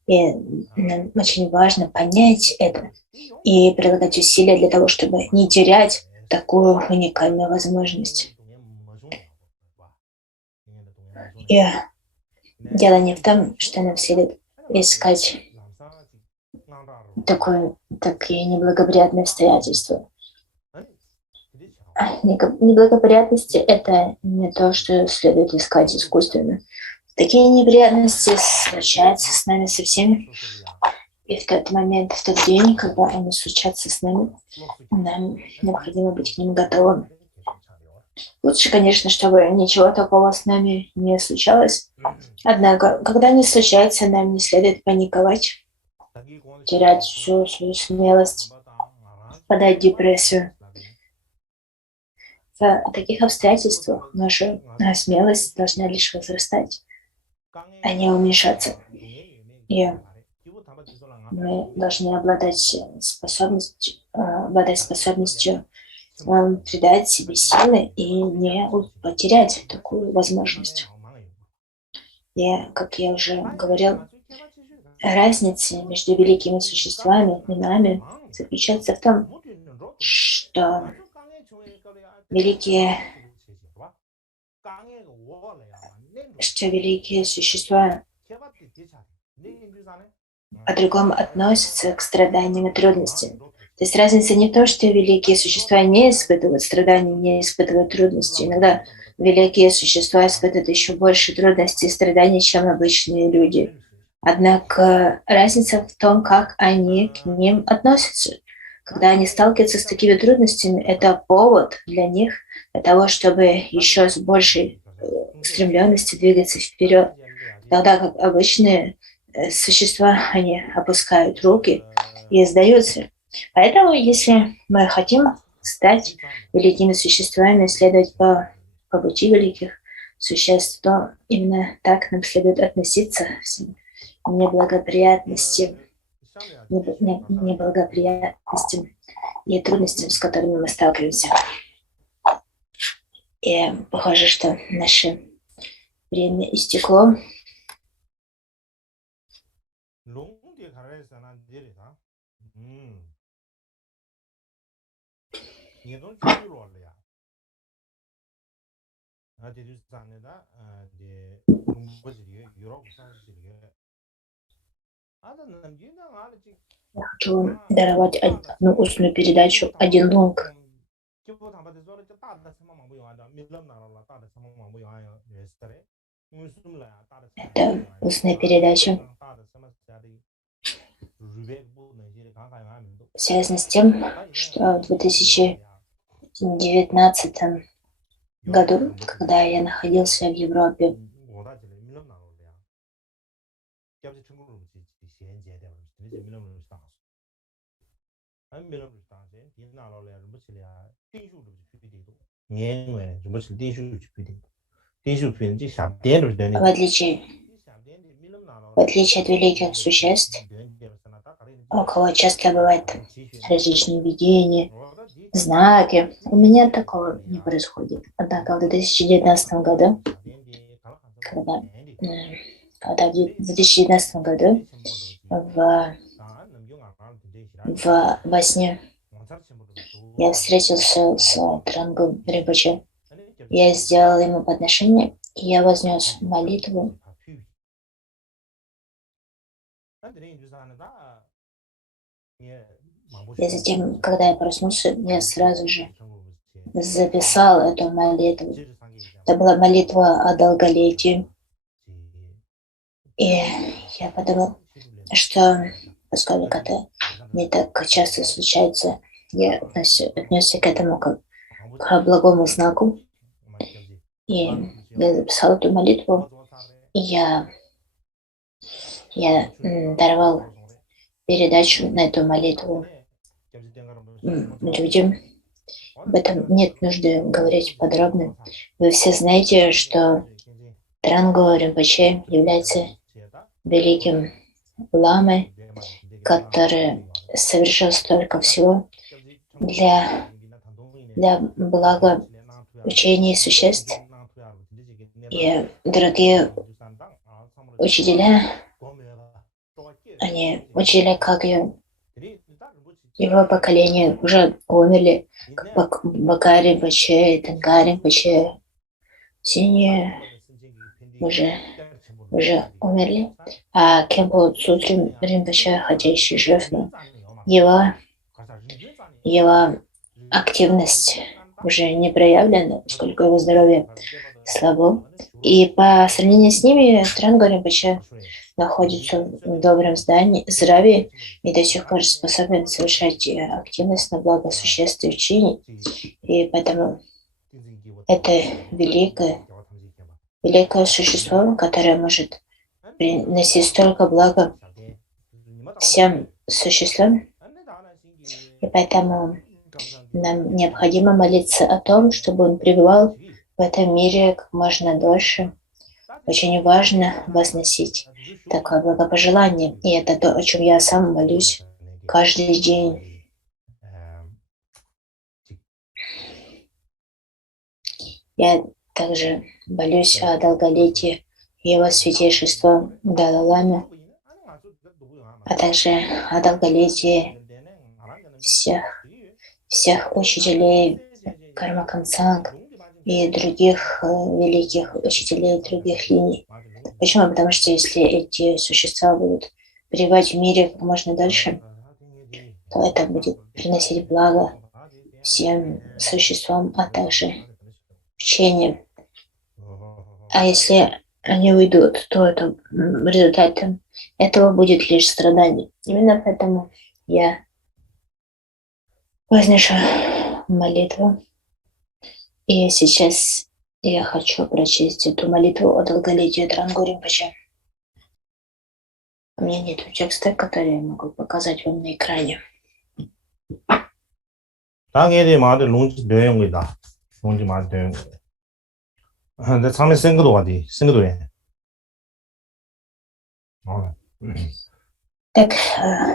И нам очень важно понять это и прилагать усилия для того, чтобы не терять такую уникальную возможность. И дело не в том, что нам следует искать такие неблагоприятные обстоятельства. Неблагоприятности – это не то, что следует искать искусственно. Такие неприятности случаются с нами со всеми. И в тот момент, в тот день, когда они случатся с нами, нам необходимо быть к ним готовым. Лучше, конечно, чтобы ничего такого с нами не случалось. Однако, когда не случается, нам не следует паниковать, терять всю свою смелость, впадать в депрессию. В таких обстоятельствах наша смелость должна лишь возрастать, а не уменьшаться. И мы должны обладать способностью придать себе силы и не потерять такую возможность. И, как я уже говорил, разница между великими существами и нами заключается в том, что великие существа а другом относится к страданиям и трудностям. То есть разница не в том, что великие существа не испытывают страданий, не испытывают трудностей. Иногда великие существа испытывают еще больше трудностей и страданий, чем обычные люди. Однако разница в том, как они к ним относятся. Когда они сталкиваются с такими трудностями, это повод для них для того, чтобы еще с большей стремленностью двигаться вперед. Тогда как обычные существа, они опускают руки и сдаются. Поэтому, если мы хотим стать великими существами, следовать по пути великих существ, то именно так нам следует относиться к всем неблагоприятностям, неблагоприятностям и трудностям, с которыми мы сталкиваемся. И похоже, что наше время истекло. Я хочу даровать одну устную передачу «Один лунг». Это устная передача, связана с тем, что в 2019 году, когда я находился в Европе, в отличие от великих существ, у кого часто бывают различные видения, знаки, у меня такого не происходит. Однако в 2019 году, когда в 2019 году во сне я встретился с Трангом Ринпоче. Я сделал ему подношение, и я вознес молитву. И затем, когда я проснулся, я сразу же записал эту молитву. Это была молитва о долголетии. И я подумал, что поскольку это не так часто случается, я отнесся к этому как к благому знаку. И я записал эту молитву, и я даровал передачу на эту молитву людям. Об этом нет нужды говорить подробно. Вы все знаете, что Трангу Ринпоче является великим ламой, который совершил столько всего для блага учения существ. И другие учителя, они учили, как его поколение уже умерли, как Бака Ринпоче, Тенга Ринпоче. Все они уже умерли. А Кемпо Цутрим Ринпоче, хотя еще жив, но его активность уже не проявлена, поскольку его здоровье слабо. И по сравнению с ними Трангу Ринпоче находится в добром здравии и до сих пор способен совершать активность на благо существ и учений. И поэтому это великое существо, которое может приносить столько блага всем существам. И поэтому нам необходимо молиться о том, чтобы он пребывал в этом мире как можно дольше. Очень важно возносить такое благопожелание. И это то, о чем я сам молюсь каждый день. Я также молюсь о долголетии его святейшества Далай-ламы, а также о долголетии всех учителей Карма Камсанг и других великих учителей других линий. Почему? Потому что если эти существа будут пребывать в мире как можно дольше, то это будет приносить благо всем существам, а также учениям. А если они уйдут, то это результатом этого будет лишь страдание. Именно поэтому я возношу молитву. И сейчас я хочу прочесть эту молитву о долголетии Трангу Ринпоче. У меня нет текста, который я могу показать вам на экране. 당연히 말을 롱지 내용이다. 롱지 말 내용. 근데 처음에 생각도 어디? 생각도 해. Так,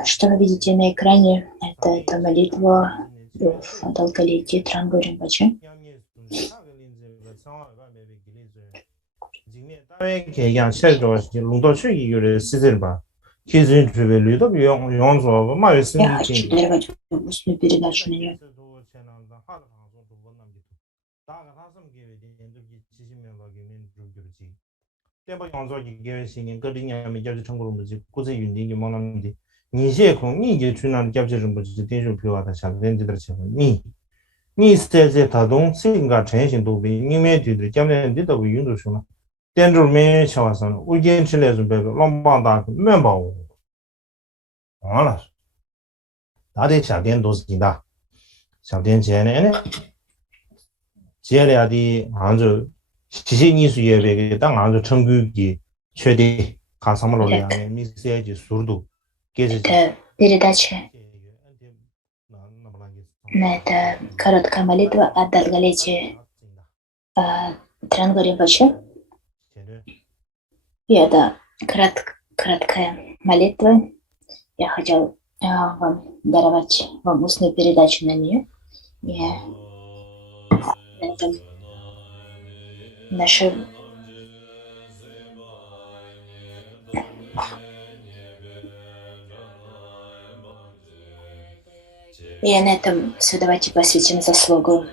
что вы видите на экране, это молитва о долголетии Трангу Ринпоче. 그냥 실제로 롱도 추기를 시절 봐. 기준 주변류도 용서 말 Я хочу даровать устную передачу на нее. tempo yongzo ki gewe shingin ka rinja me gyabzi changkuru mbazi kuzi yundi ki monam di ni xie kong ni ge chunan gyabzi rinpochi denshu piwa ta shan den jidar cheba ni se se tadong singa chen xin dobi ni me didri gyabzi di dabu yundu shuna dendru me chawa san u gen chi le zun bebe lombang da men ba wu wala da de cha den dozi jinda cha den jene ne jele ya di hanzu 지식인수 예배에 땅 안에서 청구기 최대 가상으로 하는 미세지 수도 Это передача. Это короткая молитва о долголетии Трангу Ринпоче. И это краткая молитва. Я хотел вам даровать вам устную передачу на нее. Я на этом нашим и на этом все давайте посвятим заслугу